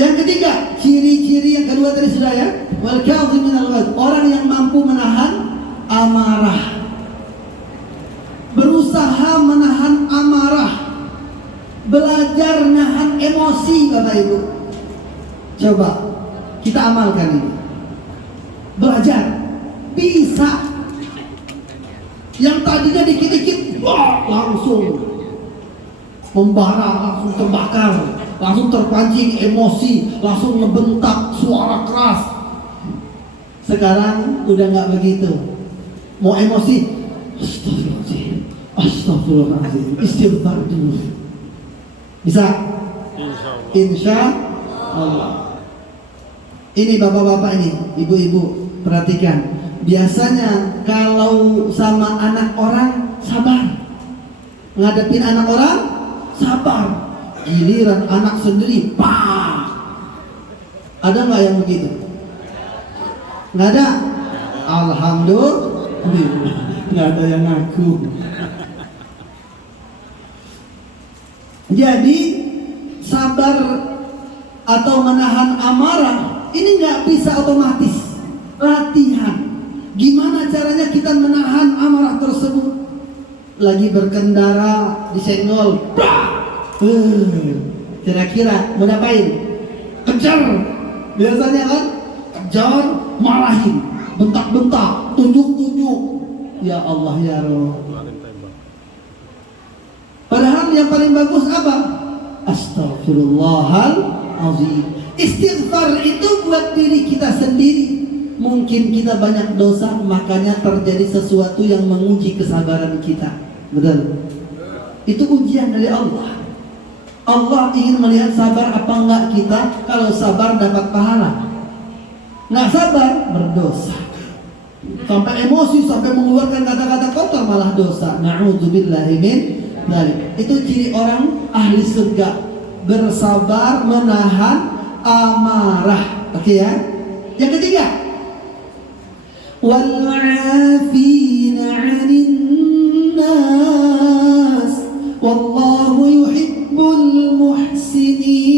Yang ketiga, ciri-ciri yang kedua tadi sudah ya. Wal kadhiminal ghaidh, orang yang mampu menahan amarah. Berusaha menahan amarah. Belajar nahan emosi, Bapak Ibu. Coba kita amalkan ini. Belajar bisa. Yang tadinya dikit-dikit langsung membara, langsung terbakar, langsung terpancing emosi, langsung ngebentak suara keras. Sekarang udah nggak begitu. Mau emosi, astagfirullahaladzim, astagfirullahaladzim, istighfar dulu. Bisa? Insya Allah. Ini bapak-bapak ini, ibu-ibu, perhatikan. Biasanya kalau sama anak orang sabar, ngadepin anak orang sabar. Giliran anak sendiri, ada nggak yang begitu? Nggak ada. Alhamdulillah, nggak ada yang ngaku. Jadi sabar atau menahan amarah ini nggak bisa otomatis, latihan. Gimana caranya kita menahan amarah tersebut? Lagi berkendara disenggol, kira-kira mau ngapain? Kejar, biasanya kan? Kejar, marahin, bentak-bentak, tunjuk-tunjuk. Ya Allah ya Rabb. Padahal yang paling bagus apa? Astaghfirullahaladzim. Istighfar itu buat diri kita sendiri. Mungkin kita banyak dosa, makanya terjadi sesuatu yang menguji kesabaran kita. Betul? Itu ujian dari Allah. Allah ingin melihat sabar apa enggak kita. Kalau sabar dapat pahala, nggak sabar berdosa. Sampai emosi, sampai mengeluarkan kata-kata kotor malah dosa. Na'udzubillahi min dzalik. Itu ciri orang ahli surga. Bersabar menahan amarah. Oke ya. Yang ketiga, wal-'afina 'anil nas wallahu yuhibbul muhsinin.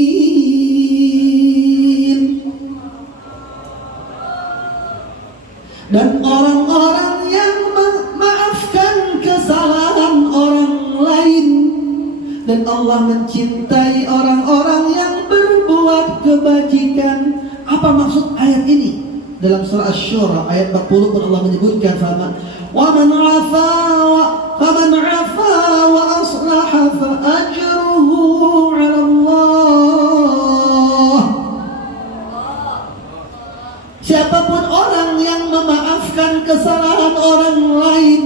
Dan orang-orang yang memaafkan kesalahan orang lain. Dan Allah mencintai orang-orang yang berbuat kebajikan. Apa maksud ayat ini? Dalam surah Asy-Syura ayat 40 pun Allah menyebutkan faman afa wa aslaha fa ajruhu 'ala Allah. Siapapun orang yang memaafkan kesalahan orang lain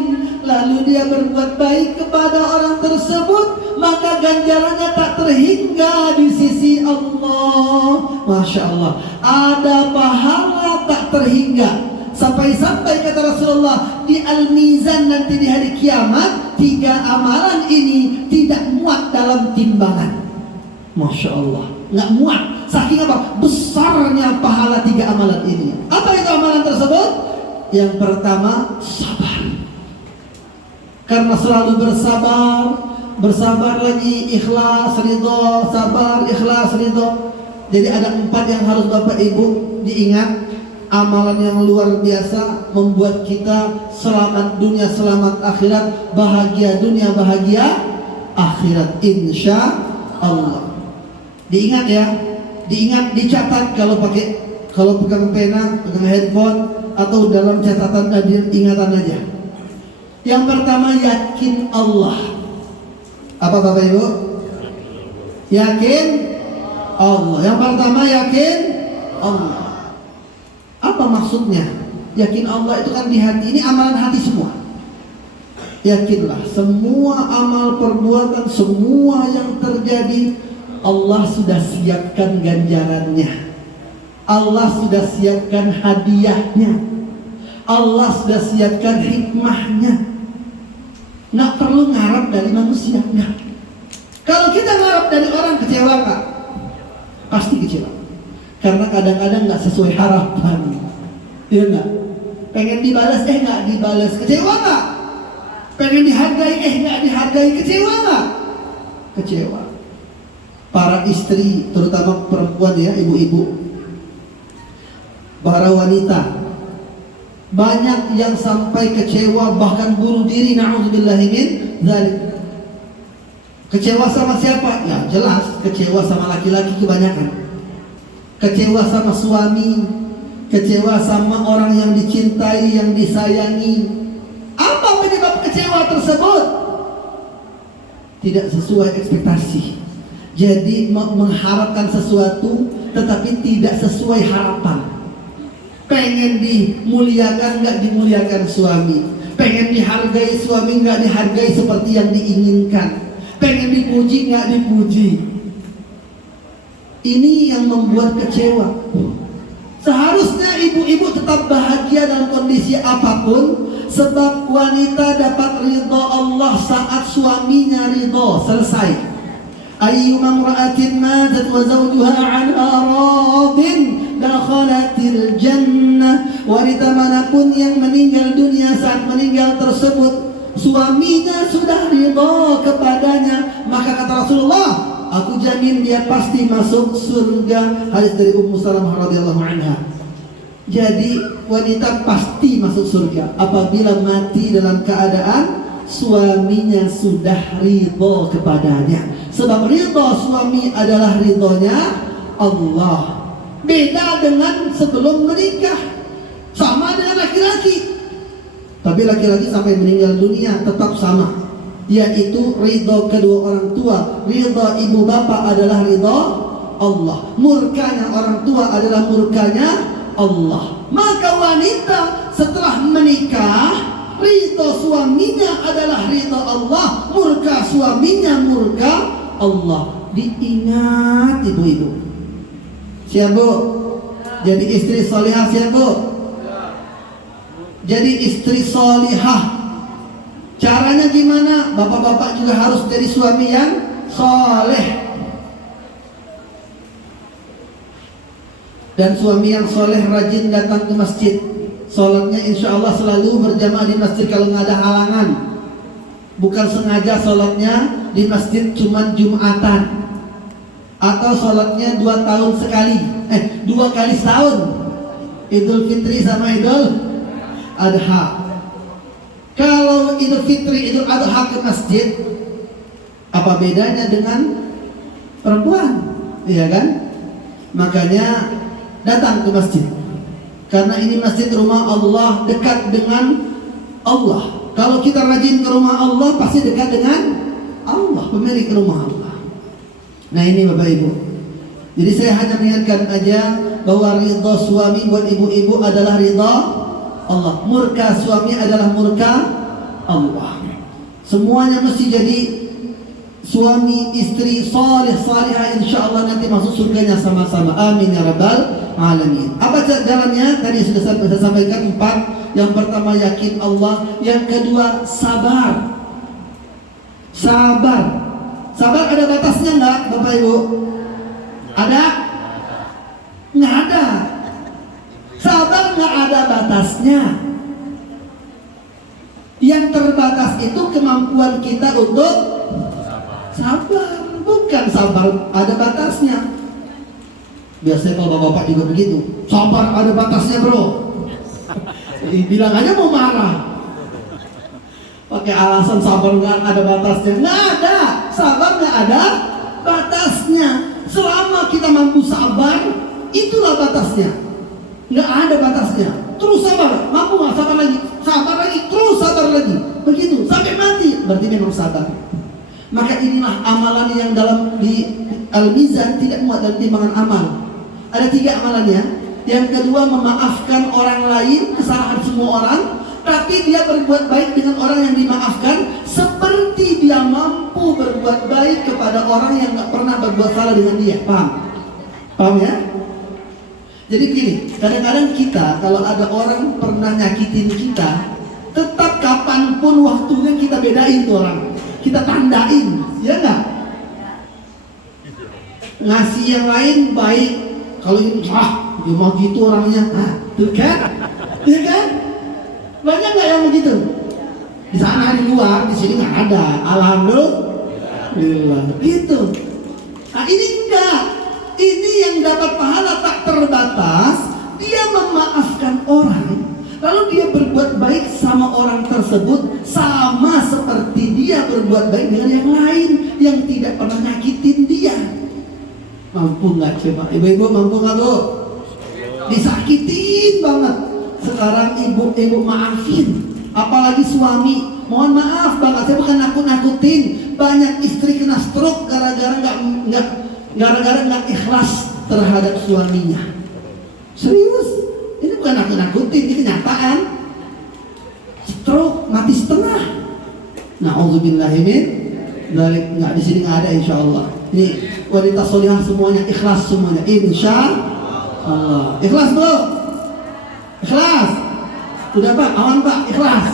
lalu dia berbuat baik kepada orang tersebut, maka ganjarannya tak terhingga di sisi Allah. Masya Allah, ada pahala tak terhingga. Sampai-sampai kata Rasulullah, di Al-Mizan nanti di hari kiamat, 3 amalan ini tidak muat dalam timbangan. Masya Allah, nggak muat. Saking apa? Besarnya pahala 3 amalan ini. Apa itu amalan tersebut? Yang pertama, sabar. Karena selalu bersabar, bersabar lagi, ikhlas, ridho, sabar, ikhlas, ridho. Jadi ada 4 yang harus Bapak Ibu diingat. Amalan yang luar biasa membuat kita selamat dunia, selamat akhirat, bahagia dunia, bahagia akhirat, insya Allah. Diingat ya, diingat, dicatat kalau pegang pena, pegang handphone, atau dalam catatan dan ingatan aja. Yang pertama, yakin Allah. Apa Bapak Ibu? Yakin Allah. Yang pertama, yakin Allah. Apa maksudnya? Yakin Allah itu kan di hati. Ini amalan hati semua. Yakinlah semua amal perbuatan, semua yang terjadi, Allah sudah siapkan ganjarannya. Allah sudah siapkan hadiahnya. Allah sudah siapkan hikmahnya. Nggak perlu ngarap dari manusia. Nggak. Kalau kita ngarap dari orang, kecewa nggak? Pasti kecewa. Karena kadang-kadang nggak sesuai harapan. Iya nggak? Pengen dibalas, nggak dibalas. Kecewa nggak? Pengen dihargai, nggak dihargai. Kecewa nggak? Kecewa. Para istri, terutama perempuan ya, ibu-ibu, para wanita, banyak yang sampai kecewa, bahkan bunuh diri. Na'udzubillahi min dzalik. Kecewa sama siapa? Ya jelas, kecewa sama laki-laki kebanyakan. Kecewa sama suami, kecewa sama orang yang dicintai, yang disayangi. Apa penyebab kecewa tersebut? Tidak sesuai ekspektasi. Jadi mengharapkan sesuatu tetapi tidak sesuai harapan. Pengen dimuliakan, nggak dimuliakan suami. Pengen dihargai suami, nggak dihargai seperti yang diinginkan. Pengen dipuji, nggak dipuji. Ini yang membuat kecewa. Seharusnya ibu-ibu tetap bahagia dalam kondisi apapun, sebab wanita dapat ridho Allah saat suaminya ridho. Selesai. Ayyuma imra'atin matat wa zawjuha 'anha radin dakhalatil jannah. Wanita manapun yang meninggal dunia saat meninggal tersebut suaminya sudah ridho kepadanya, maka kata Rasulullah, aku jamin dia pasti masuk surga. Hadis dari Ummu Salamah radhiyallahu anha. Jadi wanita pasti masuk surga apabila mati dalam keadaan suaminya sudah ridho kepadanya. Sebab ridho suami adalah ridhonya Allah. Beda dengan sebelum menikah. Sama dengan laki-laki. Tapi laki-laki sampai meninggal dunia tetap sama, yaitu ridho kedua orang tua. Ridho ibu bapak adalah ridho Allah. Murkanya orang tua adalah murkanya Allah. Maka wanita setelah menikah, ridho suaminya adalah ridho Allah, murka suaminya murka Allah. Diingat ibu-ibu. Siap Bu? Jadi istri salihah, siap Bu? Jadi istri salihah. Caranya gimana? Bapak-bapak juga harus jadi suami yang soleh. Dan suami yang soleh rajin datang ke masjid. Sholatnya insya Allah selalu berjamaah di masjid kalau nggak ada halangan. Bukan sengaja sholatnya di masjid cuman Jumatan. Atau sholatnya 2 tahun sekali. 2 kali setahun. Idul Fitri sama Idul Adha. Kalau Idul Fitri, Idul Adha ke masjid, apa bedanya dengan perempuan? Iya kan? Makanya datang ke masjid. Karena ini masjid rumah Allah, dekat dengan Allah. Kalau kita rajin ke rumah Allah, pasti dekat dengan Allah, pemilik rumah Allah. Nah ini Bapak Ibu. Jadi saya hanya mengingatkan aja bahwa ridho suami buat ibu-ibu adalah ridho Allah. Murka suami adalah murka Allah. Semuanya mesti jadi suami istri salih salihah, insya Allah nanti masuk surganya sama-sama. Amin ya rabbal alamin. Apa jalannya? Tadi sudah saya sampaikan 4. Yang pertama yakin Allah. Yang kedua sabar. Sabar. Sabar ada batasnya enggak Bapak Ibu? Ada? Nggak ada. Sabar nggak ada batasnya. Yang terbatas itu kemampuan kita untuk Bukan, sabar ada batasnya. Biasanya kalau bapak-bapak juga begitu. Sabar ada batasnya bro. Bilang aja mau marah. Pakai alasan sabar nggak ada batasnya. Nggak ada. Sabar nggak ada batasnya. Selama kita mampu sabar, itulah batasnya. Nggak ada batasnya. Terus sabar, mampu nggak sabar lagi, terus sabar lagi. Begitu sampai mati. Berarti memang sabar. Maka inilah amalan yang dalam di Al-Mizan tidak muat dalam timbangan amal. Ada 3 amalannya. Yang kedua, memaafkan orang lain, kesalahan semua orang, tapi dia berbuat baik dengan orang yang dimaafkan, seperti dia mampu berbuat baik kepada orang yang nggak pernah berbuat salah dengan dia. Paham? Paham ya? Jadi begini, kadang-kadang kita kalau ada orang pernah nyakitin kita, tetap kapanpun waktunya kita bedain tuh orang, kita tandain, ya nggak? Ngasih yang lain baik, kalau ini dia mau gitu orangnya, tuh kan, ya kan? Banyak nggak yang begitu? Di sana di luar, di sini nggak ada. Alhamdulillah, gitu. Nah ini enggak, ini yang dapat pahala tak terbatas. Dia memaafkan orang, lalu dia berbuat baik sama orang tersebut, sama seperti dia berbuat baik dengan yang lain yang tidak pernah nyakitin dia. Mampu nggak coba? Ibu-ibu mampu nggak bu? Disakitin banget. Sekarang ibu maafin, apalagi suami. Mohon maaf banget, saya bukan nakut-nakutin. Banyak istri kena stroke gara-gara nggak ikhlas terhadap suaminya. Serius, ini bukan nakut-nakutin, ini kenyataan. Stroke, mati setengah. Na'udzubillahimin dari nggak di sini nggak ada, insya Allah. Ini wanita solihah semuanya ikhlas semuanya, insya Allah. Ikhlas bro, ikhlas. Udah pak, awan pak, ikhlas.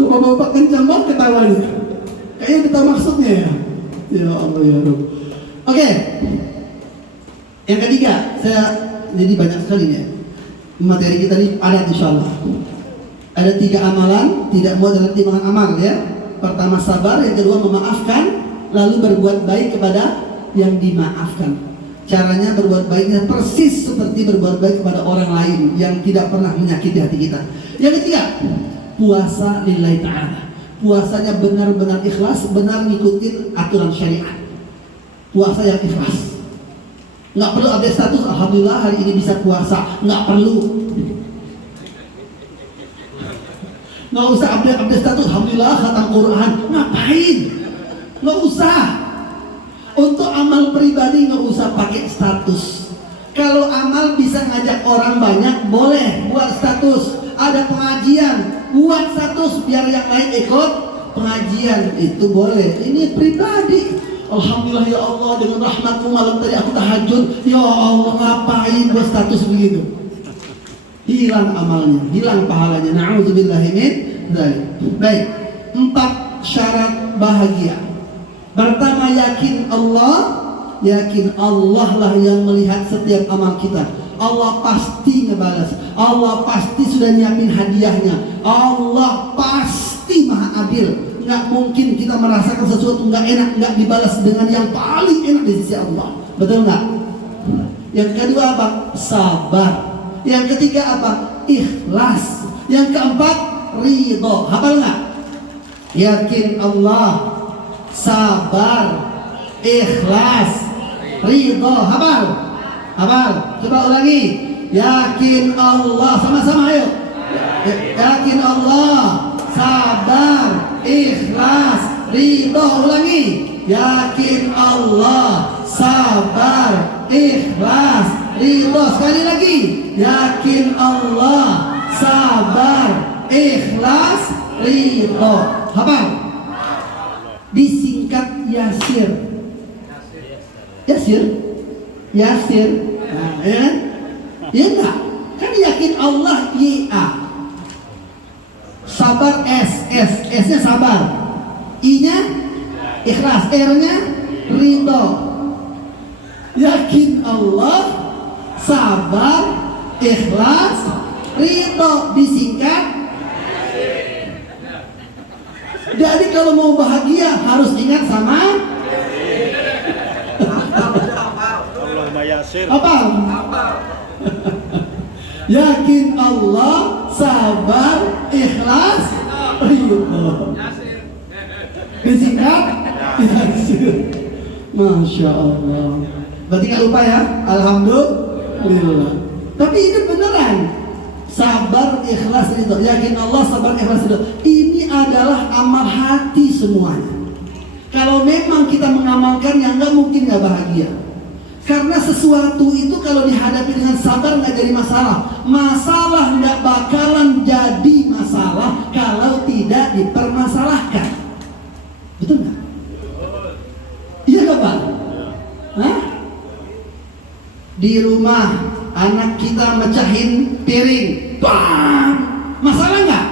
Kok bapak kencang banget ketawanya? Kayaknya kita maksudnya ya. Ya Allah ya Rabb. Oke. Yang ketiga, saya jadi banyak sekali nih. Materi kita ini ada insya Allah. Ada 3 amalan, tidak muat dalam timbangan amal ya. Pertama sabar, yang kedua memaafkan, lalu berbuat baik kepada yang dimaafkan. Caranya berbuat baiknya persis seperti berbuat baik kepada orang lain yang tidak pernah menyakiti hati kita. Yang ketiga, puasa lillahi ta'ala. Puasanya benar-benar ikhlas, benar ngikutin aturan syariat. Puasa yang ikhlas. Nggak perlu update status, alhamdulillah hari ini bisa puasa. Nggak perlu. Nggak usah update status, alhamdulillah khatam Quran. Ngapain? Nggak usah. Untuk amal pribadi nggak usah pakai status. Kalau amal bisa ngajak orang banyak, boleh buat status. Ada pengajian, buat status biar yang lain ikut pengajian, itu boleh. Ini pribadi. Alhamdulillah ya Allah, dengan rahmatmu malam tadi aku tahajud. Ya Allah, ngapain buat status begitu? Hilang amalnya, hilang pahalanya. Na'udzubillahi min dzalik. Baik, 4 syarat bahagia. Pertama, yakin Allah lah yang melihat setiap amal kita. Allah pasti ngebalas. Allah pasti sudah nyiapin hadiahnya. Allah pasti maha adil. Nggak mungkin kita merasakan sesuatu nggak enak, nggak dibalas dengan yang paling enak di sisi Allah. Betul nggak? Yang kedua apa? Sabar. Yang ketiga apa? Ikhlas. Yang keempat, ridho. Hafal nggak? Yakin Allah, sabar, ikhlas, ridho. Hafal? Hafal? Coba ulangi. Yakin Allah, sama-sama ayo. Yakin Allah, sabar, ikhlas, ridho. Ulangi. Yakin Allah, sabar, ikhlas, ridho. Sekali lagi. Yakin Allah, sabar, ikhlas, ridho. Hafal? Disingkat Yasir. Yasir? Yasir. Nah, ya? Ya enggak? Kan yakin Allah YA. Sabar S. S-nya sabar. I-nya ikhlas. R-nya ridho. Yakin Allah, sabar, ikhlas, ridho. Disingkat. Jadi kalau mau bahagia harus ingat sama Allahumma yasir. apa? Yakin Allah, sabar, ikhlas, ridho. Disingkat, yasir. Masya Allah. Berarti nggak lupa ya? Alhamdulillah. Tapi ini beneran. Sabar, ikhlas, ridho. Yakin Allah, sabar, ikhlas, ridho. Ini adalah amal hati semuanya. Kalau memang kita mengamalkan, yang nggak mungkin nggak bahagia. Karena sesuatu itu kalau dihadapi dengan sabar nggak jadi masalah. Masalah nggak bakalan jadi masalah kalau tidak dipermasalahkan. Betul nggak? Iya nggak Pak? Hah? Di rumah anak kita mecahin piring, bang, masalah nggak?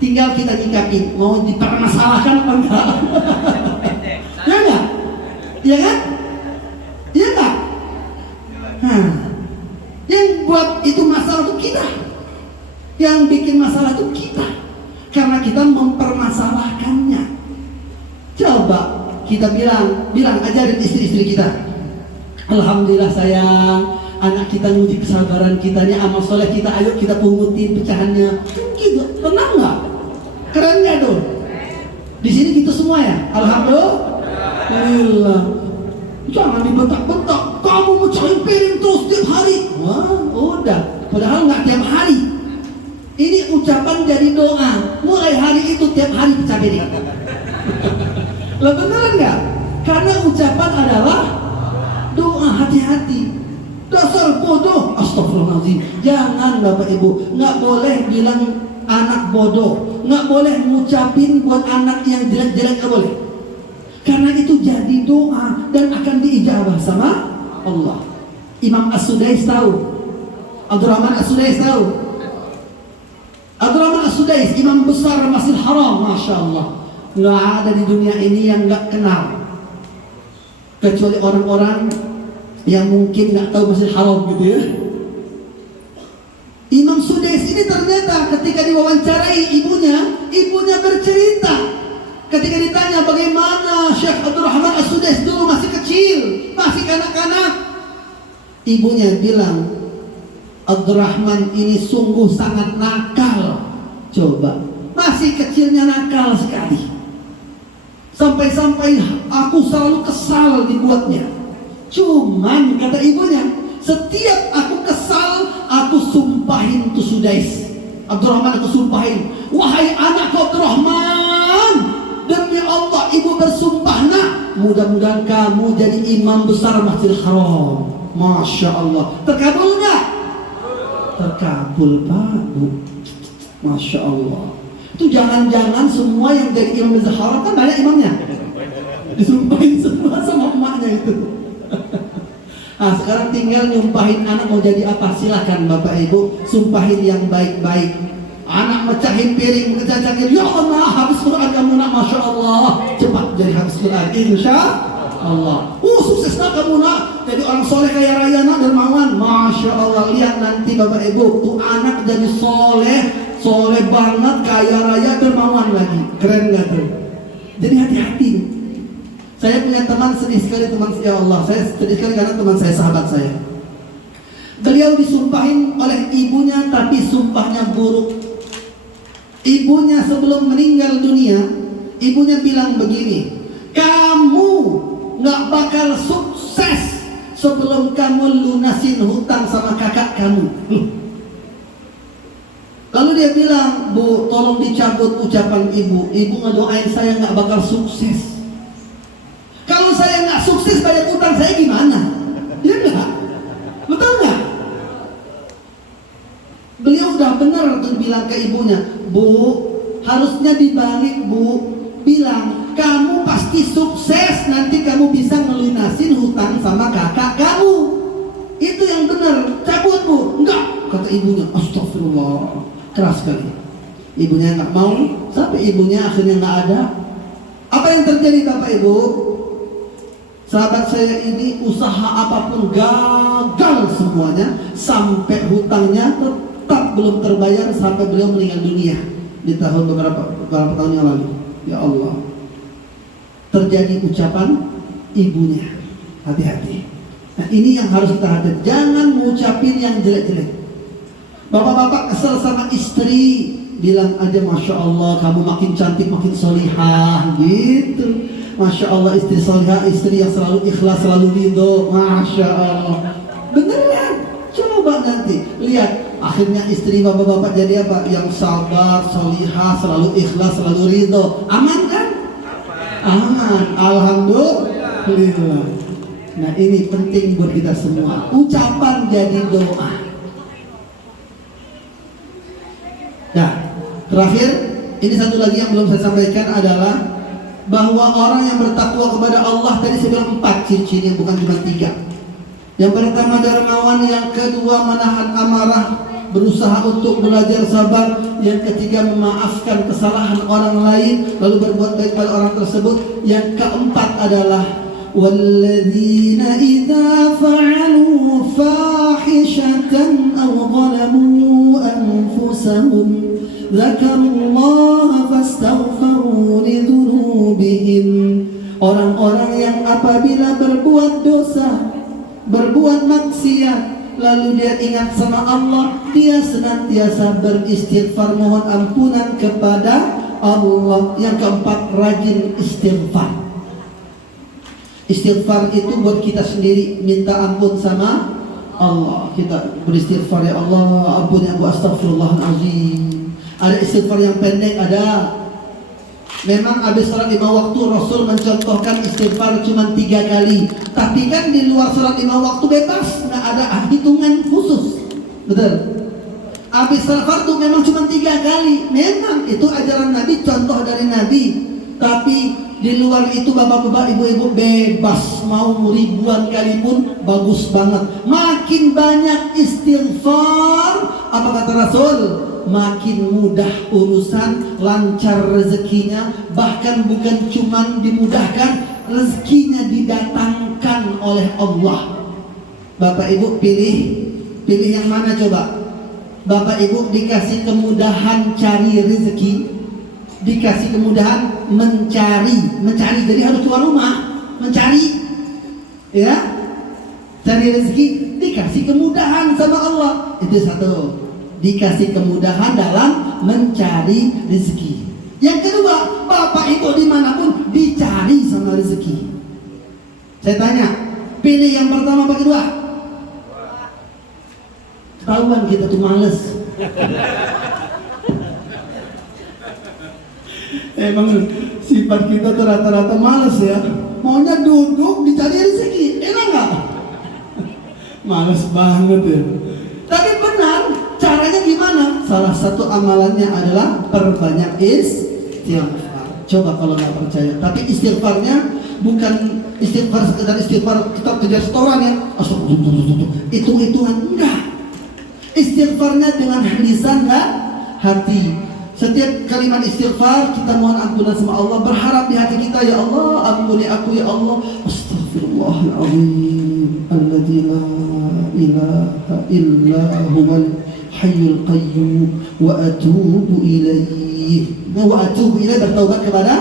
Tinggal kita nyikapin, mau dipermasalahkan apa enggak? Ya nggak? Iya kan? Iya nggak? Nah, yang buat itu masalah itu kita, yang bikin masalah itu kita, karena kita mempermasalahkannya. Coba kita bilang ajarin istri-istri kita, alhamdulillah sayang, anak kita nguji kesabaran kita, nih amal soleh kita, ayo kita pungutin pecahannya. Gitu, tenang nggak? Keren nggak tuh? Di sini gitu semua ya, alhamdulillah. Jangan dibentak-bentak, kamu mecahin piring terus tiap hari. Wah, udah. Padahal nggak tiap hari. Ini ucapan jadi doa. Mulai hari itu tiap hari pecah piring. Lah beneran nggak? Karena ucapan adalah doa, hati-hati. Dasar bodoh, astagfirullahaladzim. Jangan Bapak Ibu, nggak boleh bilang anak bodoh, nggak boleh ngucapin buat anak yang jelek-jelek, nggak boleh. Karena itu jadi doa dan akan diijabah sama Allah. Imam As-Sudais tahu, Abdurrahman As-Sudais tahu. Abdurrahman As-Sudais, imam besar Masjidil Haram, Masya Allah. Nggak ada di dunia ini yang nggak kenal, kecuali orang-orang yang mungkin nggak tahu Masjidil Haram gitu ya. Imam Sudais ini ternyata ketika diwawancarai ibunya bercerita. Ketika ditanya bagaimana Syekh Abdurrahman As-Sudais dulu masih kecil, masih kanak-kanak, ibunya bilang, Abdurrahman ini sungguh sangat nakal. Coba, masih kecilnya nakal sekali. Sampai-sampai aku selalu kesal dibuatnya. Cuman kata ibunya, setiap aku kesal, aku sumpahin tuh Sudais. Abdurrahman aku sumpahin, wahai anakku Abdurrahman, demi Allah ibu bersumpah nak, mudah-mudahan kamu jadi imam besar Masjidil Haram. Masya Allah. Terkabul nggak? Terkabul Pak Bu. Masya Allah. Itu jangan-jangan semua yang jadi imam Masjidil Haram kan banyak imamnya, disumpahin semua sama emaknya itu. Nah sekarang tinggal nyumpahin anak mau jadi apa, silakan Bapak Ibu sumpahin yang baik-baik. Anak mecahin piring, kecacakin, ya Allah habis Quran kamu nak, Masya Allah, cepat jadi habis Quran, insya Allah. Sukses nak kamu nak, jadi orang soleh kaya raya nak, dermawan, Masya Allah. Lihat nanti Bapak Ibu, tuh anak jadi soleh banget, kaya raya, dermawan lagi, keren gak tuh? Jadi hati-hati. Saya punya teman sedih sekali, teman ya Allah, saya sedih sekali karena teman saya, sahabat saya. Beliau disumpahin oleh ibunya, tapi sumpahnya buruk. Ibunya sebelum meninggal dunia, ibunya bilang begini, kamu nggak bakal sukses sebelum kamu lunasin hutang sama kakak kamu. Lalu dia bilang, Bu, tolong dicabut ucapan ibu. Ibu ngedoain saya nggak bakal sukses. Kalau saya nggak sukses bayar utang saya gimana? Ya enggak? Betul nggak? Beliau udah benar tuh bilang ke ibunya, Bu, harusnya dibalik Bu, bilang kamu pasti sukses, nanti kamu bisa ngelunasin hutang sama kakak kamu. Itu yang benar. Cabut Bu. Enggak, kata ibunya. Astagfirullah, keras sekali. Ibunya nggak mau, sampai ibunya akhirnya nggak ada. Apa yang terjadi Bapak Ibu? Sahabat saya ini usaha apapun gagal semuanya, sampai hutangnya tetap belum terbayar sampai beliau meninggal dunia di tahun beberapa tahun yang lalu. Ya Allah, terjadi ucapan ibunya. Hati-hati. Nah, ini yang harus kita hadapi. Jangan mengucapin yang jelek-jelek. Bapak-bapak kesel sama istri, bilang aja Masya Allah kamu makin cantik, makin solihah gitu. Masya Allah istri solihah, istri yang selalu ikhlas, selalu ridho. Masya Allah. Beneran. Coba nanti lihat, akhirnya istri bapak-bapak jadi apa? Yang sabar, solihah, selalu ikhlas, selalu ridho. Aman kan? Aman. Alhamdulillah. Nah ini penting buat kita semua. Ucapan jadi doa. Nah, terakhir, ini satu lagi yang belum saya sampaikan adalah bahwa orang yang bertakwa kepada Allah, tadi saya bilang 4 ciri-cirinya, bukan cuma 3. Yang pertama dermawan, yang kedua menahan amarah, berusaha untuk belajar sabar, yang ketiga memaafkan kesalahan orang lain lalu berbuat baik pada orang tersebut, yang keempat adalah walladzina idza fa'alu fahishatan aw zalamu anfusahum dzakarullaha fastaghfiru lidzunubihim. Orang-orang yang apabila berbuat dosa, berbuat maksiat, lalu dia ingat sama Allah, dia senantiasa beristighfar, mohon ampunan kepada Allah. Yang keempat, rajin istighfar. Istighfar itu buat kita sendiri, minta ampun sama Allah. Kita beristighfar, ya Allah ampun ya aku, astagfirullahaladzim. Ada istighfar yang pendek, ada. Memang habis salat 5 waktu Rasul mencontohkan istighfar cuma 3 kali. Tapi kan di luar salat 5 waktu bebas, nggak ada hitungan khusus. Betul. Habis salat fardu memang cuma 3 kali. Memang itu ajaran Nabi, contoh dari Nabi. Tapi di luar itu bapak-bapak, ibu-ibu bebas, mau ribuan kali pun bagus banget. Makin banyak istighfar, apa kata Rasul? Makin mudah urusan, lancar rezekinya. Bahkan bukan cuma dimudahkan, rezekinya didatangkan oleh Allah. Bapak ibu pilih yang mana coba? Bapak ibu dikasih kemudahan cari rezeki, dikasih kemudahan mencari, jadi harus keluar rumah mencari, ya, cari rezeki, dikasih kemudahan sama Allah. Itu satu, dikasih kemudahan dalam mencari rezeki. Yang kedua, bapak ibu dimanapun dicari sama rezeki. Saya tanya, pilih yang pertama apa kedua? Ketahuan kita tuh males. Emang sifat kita tuh rata-rata males ya. Maunya duduk dicari rezeki, enak nggak? Males banget ya. Tapi benar, caranya gimana? Salah satu amalannya adalah perbanyak istighfar. Coba kalau nggak percaya. Tapi istighfarnya bukan istighfar sekedar istighfar kita kejar setoran ya. Hitung-hitungan enggak. Istighfarnya dengan lisan dan hati. Setiap kalimat istighfar kita mohon ampunan sama Allah, berharap di hati kita, ya Allah ampuni aku ya Allah, astaghfirullahaladzim alladzi la ilaha illa huwal hayyul qayyum wa atubu ilaihi. Bertaubat kepada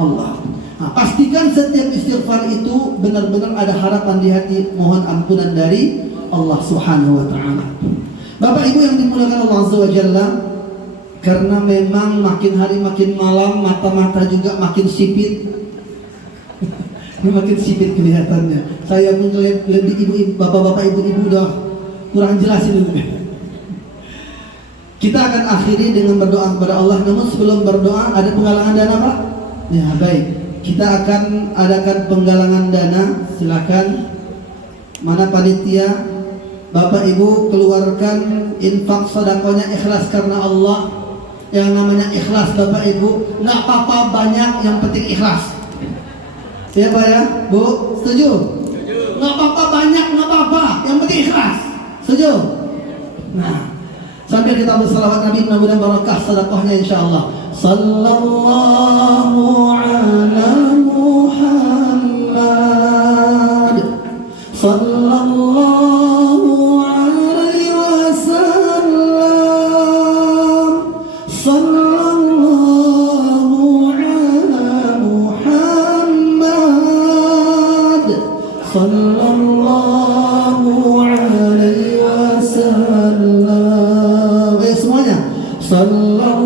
Allah. Nah, pastikan setiap istighfar itu benar-benar ada harapan di hati, mohon ampunan dari Allah Subhanahu wa taala. Bapak Ibu yang dimuliakan Allah Azza wa Jalla, karena memang makin hari makin malam, mata-mata juga makin sipit. Makin sipit kelihatannya. Saya pun lebih ibu-ibu, bapak-bapak, ibu-ibu udah kurang jelas ini. Kita akan akhiri dengan berdoa kepada Allah. Namun sebelum berdoa ada penggalangan dana, Pak? Ya, baik. Kita akan adakan penggalangan dana. Silakan. Mana panitia? Bapak Ibu keluarkan infak sedekahnya ikhlas karena Allah. Yang namanya ikhlas Bapak Ibu, nggak apa-apa banyak, yang penting ikhlas. Ya Pak ya, Bu, setuju? Setuju. Nggak apa-apa banyak, nggak apa-apa, yang penting ikhlas. Setuju? Nah, sambil kita bersalawat Nabi, mudah-mudahan barakah sedekahnya insyaallah. Sallallahu ala Muhammad. Sallallahu sallallahu sallallahu alaihi wasallam. Semuanya. Sallallahu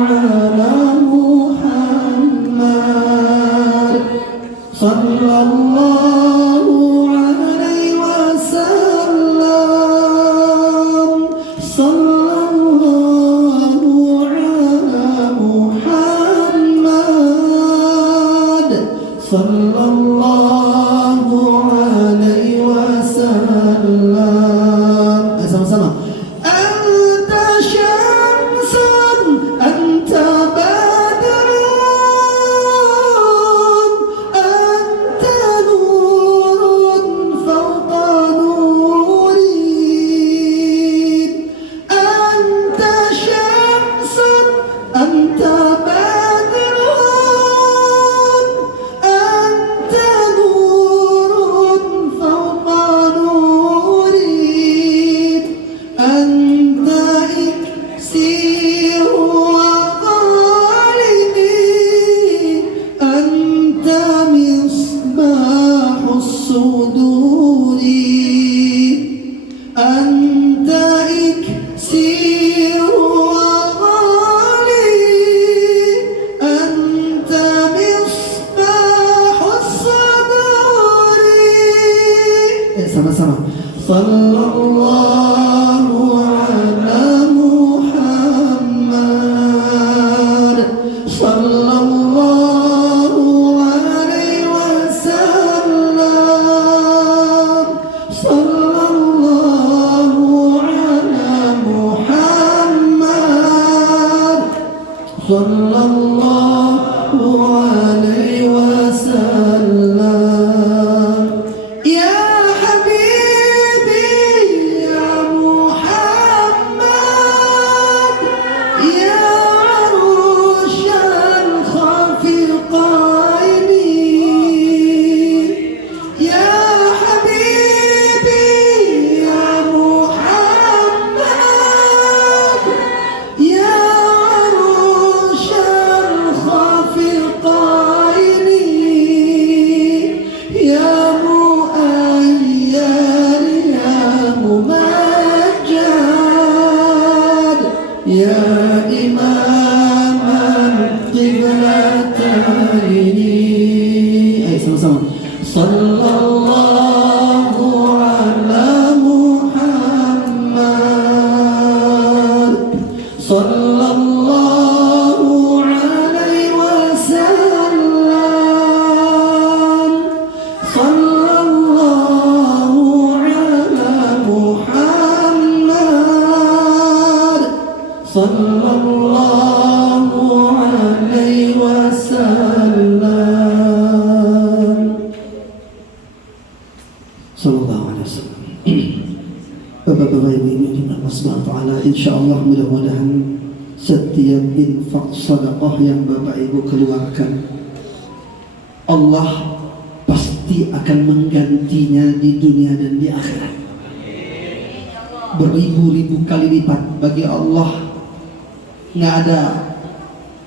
ala Muhammad. Sallallahu alaihi wasallam. Sallallahu ala Muhammad. Sallallahu alaihi wasallam. Sama-sama. Anta syamsun, anta badrun, anta nurun fawqa nurin. Anta syamsun, anta badrun, anta nurun fawqa nurin. Anta iksir wa qalbi, anta misbahus suduri. Anta iksir wa qalbi, anta misbahus suduri. Sama-sama. Sallallahu ala Muhammad. Sallallahu alaihi wasallam. Sallallahu ala Muhammad. Sallallahu alaihi wasallam. Ya Habibi ya Muhammad, ya arushal khafiqaini. Ya Habibi ya Muhammad, ya arushal khafiqaini. Ya mu'ayyad ya mumajjad, ya imaman qiblataini. Ayo sama-sama. Sallallahu ala Muhammad. Sallallahu alaihi wasallam. Sallallahu ala Muhammad. Sallallahu alaihi wasallam. Sallallahu alaihi wasallam. Bapak-bapak ibu-ibu yang Allah Subhanahu wa taala, insyaallah mudah-mudahan setiap infak sedekah yang Bapak Ibu keluarkan, Allah pasti akan menggantinya di dunia dan di akhirat. Beribu-ribu kali lipat. Bagi Allah nggak ada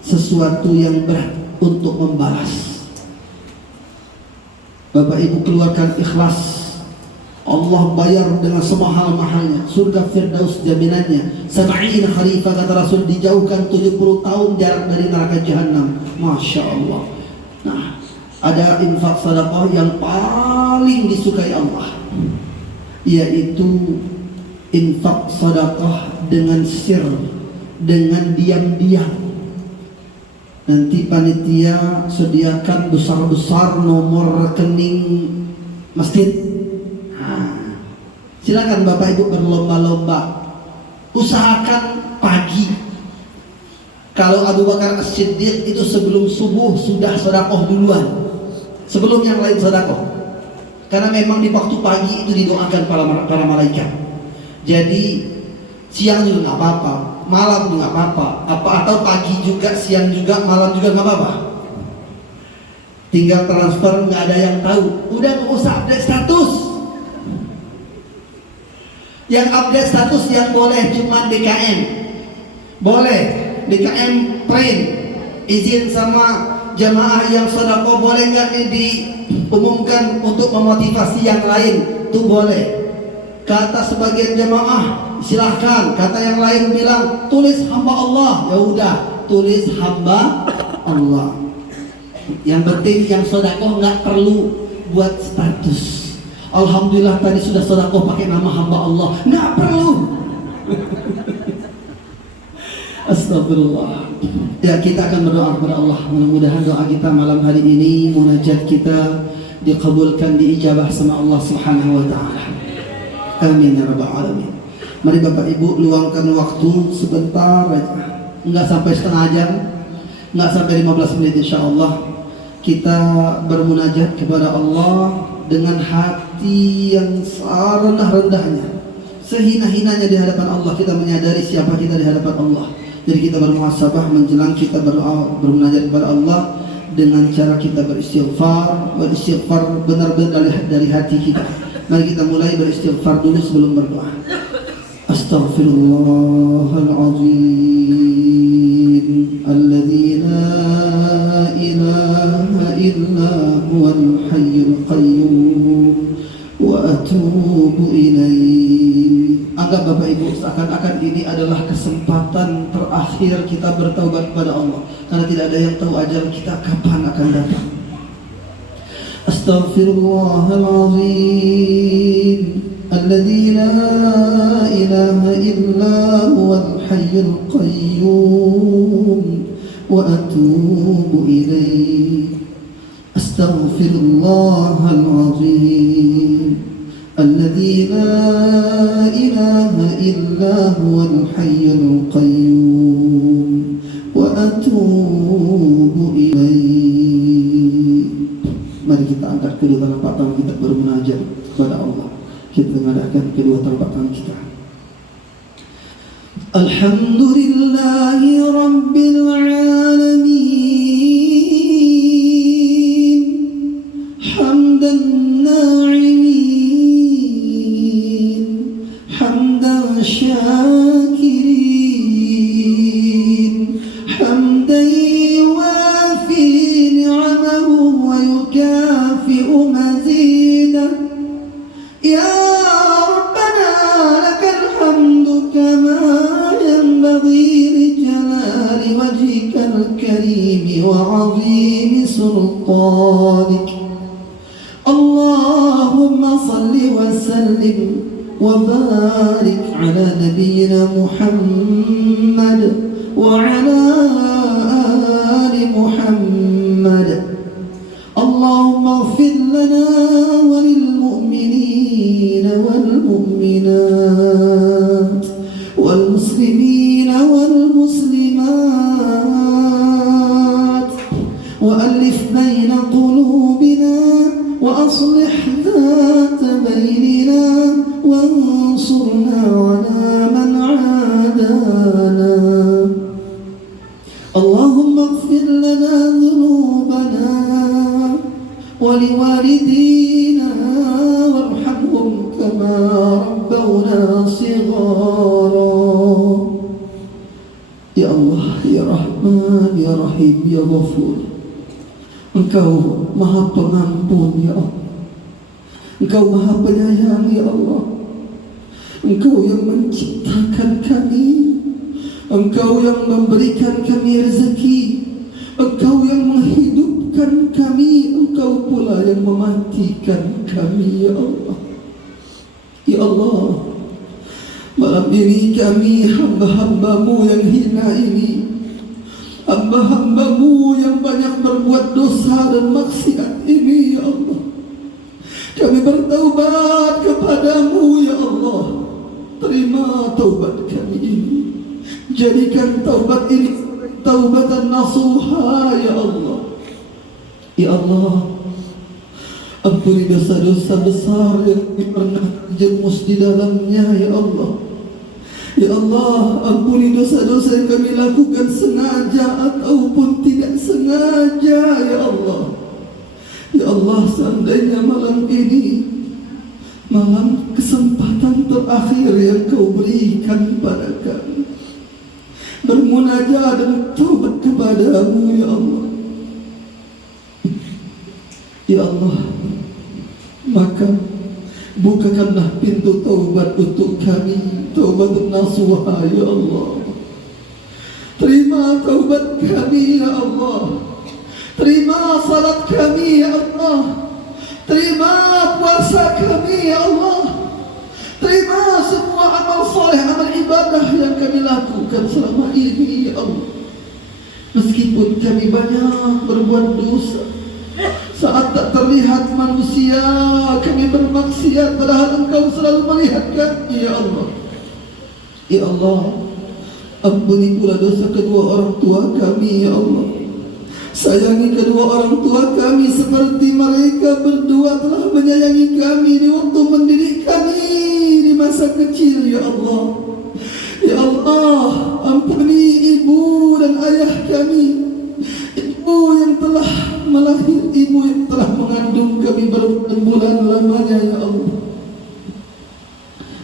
sesuatu yang berat untuk membalas. Bapak Ibu keluarkan ikhlas, Allah bayar dengan semahal-mahalnya. Surga Firdaus jaminannya. Sab'ina khalifah kata Rasul, dijauhkan 70 tahun jarak dari neraka jahanam. Masya Allah. Nah, ada infak sedekah yang paling disukai Allah, yaitu infak sedekah dengan sir, dengan diam-diam. Nanti panitia sediakan besar-besar nomor rekening masjid. Silakan Bapak Ibu berlomba-lomba. Usahakan pagi. Kalau Abu Bakar As-Siddiq itu sebelum subuh sudah sedekah duluan, sebelum yang lain sedekah. Karena memang di waktu pagi itu didoakan para malaikat. Jadi siang juga nggak apa-apa, malam juga nggak apa-apa, atau pagi juga, siang juga, malam juga nggak apa-apa. Tinggal transfer, nggak ada yang tahu. Udah nggak usah update status. Yang update status yang boleh cuma DKM, boleh DKM print, izin sama jamaah yang sedekah boleh nggak nih diumumkan untuk memotivasi yang lain? Tuh boleh. Kata sebagian jamaah silahkan, kata yang lain bilang tulis hamba Allah. Ya udah, tulis hamba Allah. Yang penting yang sedekah nggak perlu buat status. Alhamdulillah tadi sudah sedekah pakai nama hamba Allah, nggak perlu. Astagfirullah. Ya, kita akan berdoa kepada Allah. Mudah-mudahan doa kita malam hari ini, munajat kita dikabulkan, diijabah sama Allah Subhanahu wa taala. Amin ya rabbal alamin. Mari Bapak Ibu luangkan waktu sebentar aja. Enggak sampai setengah jam, enggak sampai 15 menit insyaallah. Kita bermunajat kepada Allah dengan hati yang serendah-rendahnya, sehina-hinanya di hadapan Allah. Kita menyadari siapa kita di hadapan Allah. Jadi kita bermuhasabah menjelang kita berdoa, bermunajat kepada Allah dengan cara kita beristighfar benar-benar dari hati kita. Mari kita mulai beristighfar dulu sebelum berdoa. Astaghfirullahaladzim alladzi la ilaha illa huwal hayyul qayyum wa atubu ilaih. Anggap Bapak Ibu seakan-akan ini adalah kesempatan terakhir kita bertaubat kepada Allah, karena tidak ada yang tahu ajal kita kapan akan datang. Astaghfirullahaladzim alladzi la ilaha illa huwal hayyul qayyum wa atubu ilaih. Astaghfirullahaladzim الذي لا إله إلا هو الحي القيوم وأتوب إليه. Mari kita angkat kedua telapak tangan kita bermunajat kepada Allah. Kita mengadakan kedua telapak tangan kita. Alhamdulillahi Rabbil Alamin hamdan na'imin شاكرين حمدا يوافي نعمه ويكافئ مزيدا. يا ربنا لك الحمد كما ينبغي لجلال وجهك الكريم وعظيم سلطانك. اللهم صل وسلم وبارك على نبينا محمد وعلى آل محمد. اللهم اغفر لنا وللمؤمنين والمؤمنات والمسلمين والمسلمات وألف بين قلوبنا وأصلح ذات بيننا وانصرنا على من عادانا. اللهم اغفر لنا ذنوبنا ولوالدينا وارحمهم كما ربونا صغارا. Ya Allah, Ya Rahman, Ya Rahim, Ya Ghafur, Engkau Maha Pengampun ya Allah, Engkau Maha Penyayang ya Allah. Engkau yang menciptakan kami, Engkau yang memberikan kami rezeki, Engkau yang menghidupkan kami, Engkau pula yang mematikan kami ya Allah. Ya Allah, malam ini kami hamba-hambamu yang hina ini, hamba-hambamu yang banyak berbuat dosa dan maksiat ini ya Allah, kami bertaubat kepadamu ya Allah. Terima taubat kami ini, jadikan taubat ini taubatan nasuha ya Allah. Ya Allah, ampuni dosa-dosa besar yang pernah terjerumus di dalamnya ya Allah. Ya Allah, ampuni dosa-dosa yang kami lakukan sengaja ataupun tidak sengaja ya Allah. Ya Allah, seandainya malam ini malam kesempatan terakhir yang Kau berikan pada kami bermunajat dan taubat kepadamu ya Allah, Ya Allah, maka bukakanlah pintu taubat untuk kami, taubat nasuha ya Allah. Terima taubat kami ya Allah. Terima salat kami ya Allah. Terima puasa kami ya Allah. Terima semua amal soleh, amal ibadah yang kami lakukan selama ini ya Allah. Meskipun kami banyak berbuat dosa, saat tak terlihat manusia kami bermaksiat, padahal Engkau selalu melihat kami ya Allah. Ya Allah, ampuni pula dosa kedua orang tua kami ya Allah. Sayangi kedua orang tua kami seperti mereka berdua telah menyayangi kami di waktu mendidik kami di masa kecil ya Allah. Ya Allah, ampuni ibu dan ayah kami, ibu yang telah melahirkan, ibu yang telah mengandung kami berbulan lamanya ya Allah.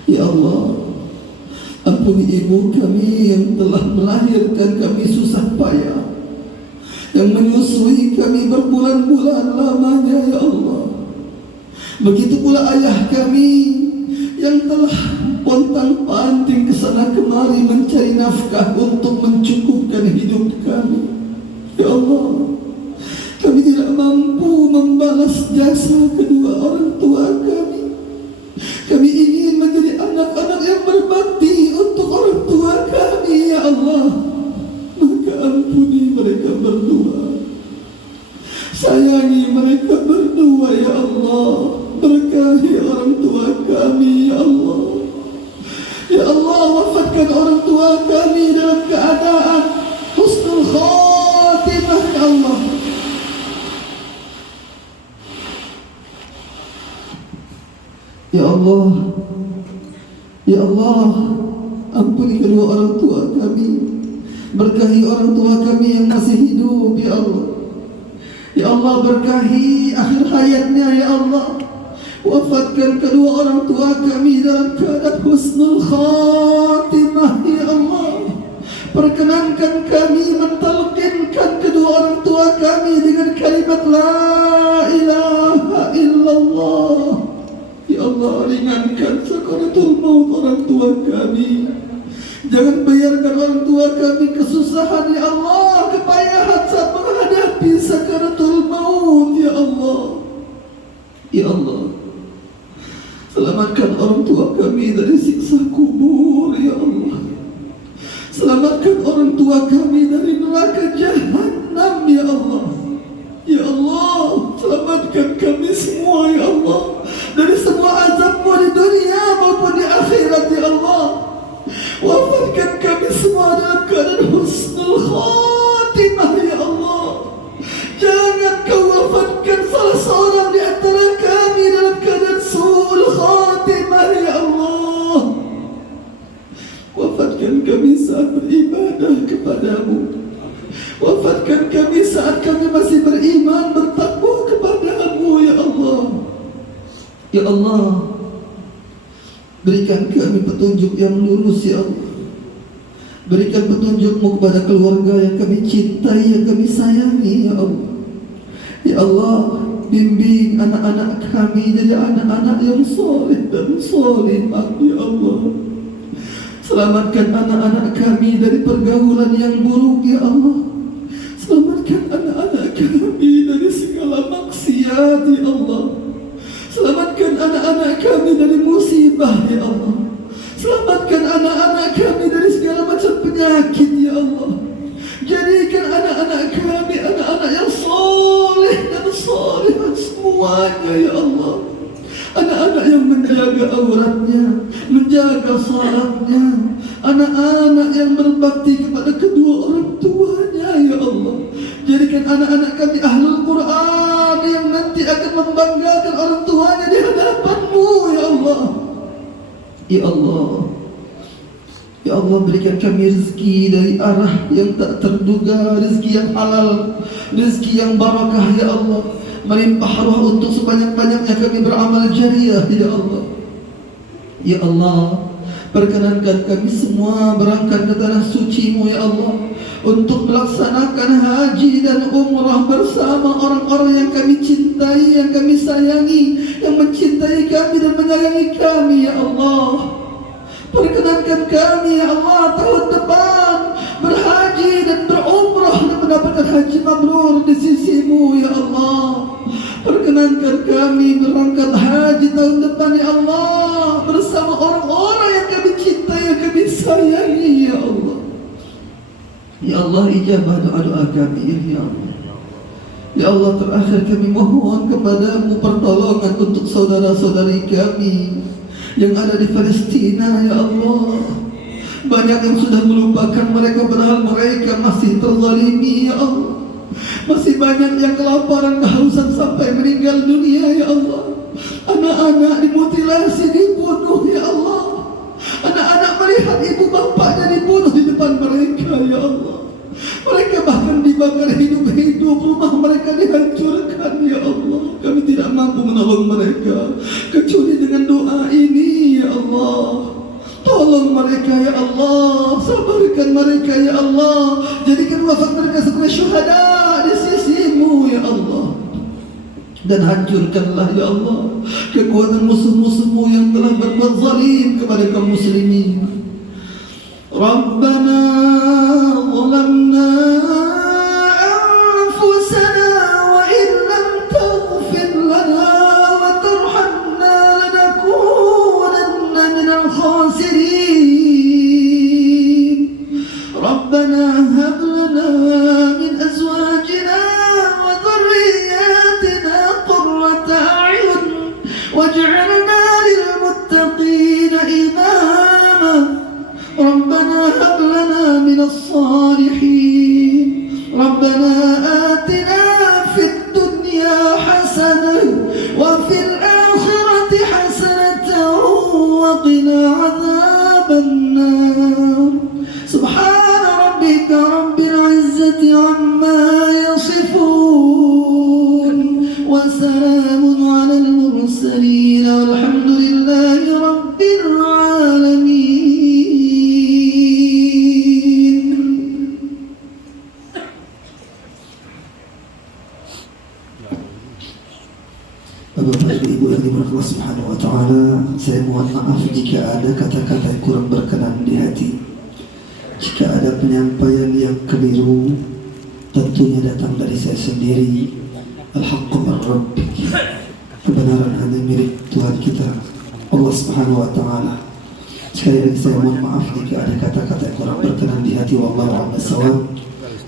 Ya Allah, ampuni ibu kami yang telah melahirkan kami susah payah, yang menyusui kami berbulan-bulan lamanya ya Allah. Begitu pula ayah kami yang telah pontang-panting ke sana kemari mencari nafkah untuk mencukupkan hidup kami. Ya Allah, kami tidak mampu membalas jasa kedua orang tua kami. Kami ingin menjadi anak-anak yang berbakti untuk orang tua kami ya Allah. Maka ampuni mereka berdua, sayangi mereka berdua ya Allah. Berkahi orang tua kami ya Allah. Ya Allah, wafatkan orang tua kami dalam keadaan husnul khatimah ya Allah. Ya Allah, ya Allah, ampuni kedua orang tua kami. Berkahi orang tua kami yang masih hidup ya Allah. Ya Allah, berkahi akhir hayatnya ya Allah. Wafatkan kedua orang tua kami dalam keadaan husnul khatimah ya Allah. Perkenankan kami mentalqinkan kedua orang tua kami dengan kalimat la ilaha illallah. Ya Allah, ringankan sakaratul maut orang tua kami. Jangan biarkan orang tua kami kesusahan ya Allah, kepayahan saat menghadapi sakaratul maut ya Allah. Ya Allah, selamatkan orang tua kami dari siksa kubur ya Allah. Selamatkan orang tua kami dari neraka jahanam ya Allah. Ya Allah, selamatkan kami semua ya Allah dari semua azab-Mu di dunia maupun di akhirat ya Allah. Wafatkan kami semua dalam keadaan husnul khatimah ya Allah. Jangan Kau wafatkan salah seorang di antara kami dalam keadaan su'ul khatimah ya Allah. Wafatkan kami saat beribadah kepadamu. Wafatkan kami saat kami masih beriman, bertakwa kepadamu ya Allah. Ya Allah, berikan kami petunjuk yang lurus ya Allah. Berikan petunjuk-Mu kepada keluarga yang kami cintai, yang kami sayangi ya Allah. Ya Allah, bimbing anak-anak kami jadi anak-anak yang soleh dan solehah ya Allah. Selamatkan anak-anak kami dari pergaulan yang buruk ya Allah. Selamatkan anak-anak kami dari segala maksiat ya Allah. Selamatkan anak-anak kami dari musibah ya Allah. Selamatkan anak-anak kami dari segala macam penyakit ya Allah. Jadikan anak-anak kami anak-anak yang soleh dan solehah semuanya ya Allah. Anak-anak yang menjaga auratnya, menjaga salatnya, anak-anak yang berbakti kepada kedua orang tuanya ya Allah. Jadikan anak-anak kami ahlul Quran yang nanti akan membanggakan orang tuanya di hadapan-Mu ya Allah. Ya Allah, ya Allah, berikan kami rezeki dari arah yang tak terduga, rezeki yang halal, rezeki yang barakah ya Allah. Melimpah ruah untuk sebanyak-banyaknya kami beramal jariah ya Allah. Ya Allah, Perkenankan kami semua berangkat ke tanah suci-Mu ya Allah, untuk melaksanakan haji dan umrah bersama orang-orang yang kami cintai, yang kami sayangi, yang mencintai kami dan menyayangi kami ya Allah. Perkenankan kami ya Allah tahun depan berhaji dan berumrah dan mendapatkan haji mabrur di sisi-Mu ya Allah. Perkenankan kami berangkat haji tahun depan ya Allah bersama orang-orang yang kami cintai, yang kami sayangi ya Allah. Ya Allah, ijabah doa-doa kami ini ya Allah. Ya Allah, terakhir kami mohon kepadamu pertolongan untuk saudara-saudari kami yang ada di Palestina ya Allah. Banyak yang sudah melupakan mereka padahal mereka masih terzalimi ya Allah. Masih banyak yang kelaparan, kehausan sampai meninggal dunia ya Allah. Anak-anak dimutilasi, dibunuh ya Allah. Anak-anak melihat ibu bapaknya dibunuh di depan mereka ya Allah. Mereka bahkan dibakar hidup-hidup, rumah mereka dihancurkan ya Allah. Kami tidak mampu menolong mereka kecuali dengan doa ini ya Allah. Tolong mereka ya Allah, sabarkan mereka ya Allah, jadikan wafat mereka sebagai syuhada di sisi-Mu ya Allah. Dan hancurkanlah ya Allah kekuatan musuh-musuh-Mu yang telah berbuat zalim kepada kaum muslimin. Rabbana zalamna anfusana wa in lam taghfir lana wa tarhamna lanakunanna minal khasirin. Rabbana hab lana min azwajina wa dhurriyyatina qurrata a'yun waj'alna lil muttaqina imama. ربنا هب لنا من الصالحين. ربنا آتنا في الدنيا حسنة وفي الآخرة حسنة وقنا عذاب النار. سبحان ربك رب العزة عما يصفون وسلام على المرسلين والحمد لله رب العالمين. Bapak Ibu yang dimurkai Allah Subhanahu wa taala, saya mohon maaf jika ada kata-kata yang kurang berkenan di hati. Jika ada penyampaian yang keliru, tentunya datang dari saya sendiri. Al-haqqu min rabbik. Kebenaran hanya milik Tuhan kita, Allah Subhanahu wa taala. Sekali lagi saya mohon maaf jika ada kata-kata yang kurang berkenan di hati. Wallahu a'lam bishawab.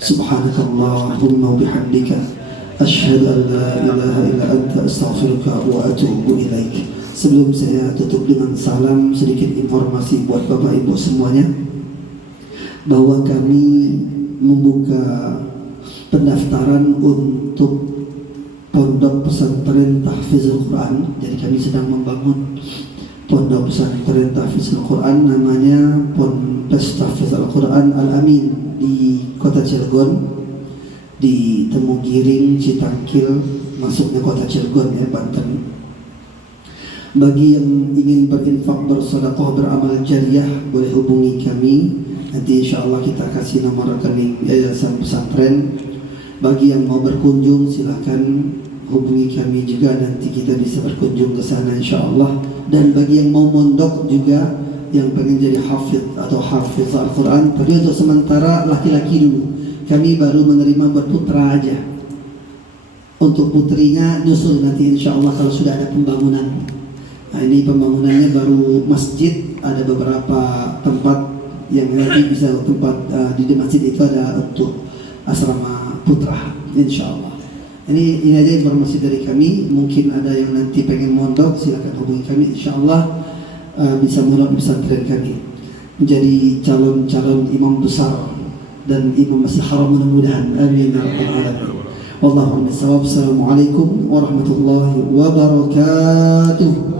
Subhanakallahumma wa bihamdika asyhadu an la ilaha illa anta astaghfiruka wa atubu ilaik. Sebelum saya tutup dengan salam, sedikit informasi buat Bapak Ibu semuanya bahwa kami membuka pendaftaran untuk pondok pesantren tahfizul Quran. Jadi kami sedang membangun pondok pesantren tahfizul Quran, namanya Ponpes Tahfizul Quran Al-Amin di Kota Cilegon, di Temugiring, Citangkil, masuknya Kota Cilegon ya, Banten. Bagi yang ingin berinfak, bersedekah, beramal jariah, boleh hubungi kami. Nanti insya Allah kita kasih nomor rekening yayasan pesantren. Bagi yang mau berkunjung silahkan hubungi kami juga, nanti kita bisa berkunjung ke sana insya Allah. Dan bagi yang mau mondok juga, yang pengen jadi hafidh atau hafiz Al-Quran, tapi untuk sementara laki-laki dulu. Kami baru menerima buat putra aja. Untuk putrinya nyusul nanti insya Allah kalau sudah ada pembangunan. Nah ini pembangunannya baru masjid, ada beberapa tempat yang nanti bisa tempat di masjid itu ada untuk asrama putra insya Allah. Ini aja informasi dari kami. Mungkin ada yang nanti pengen mondok, silakan hubungi kami insya Allah bisa mondok di pesantren kami, menjadi calon-calon imam besar dan imam masjid haram mudah-mudahan. Amin ya rabbal alamin. Wallahu a'lam bishawab. Assalamualaikum warahmatullahi wabarakatuh.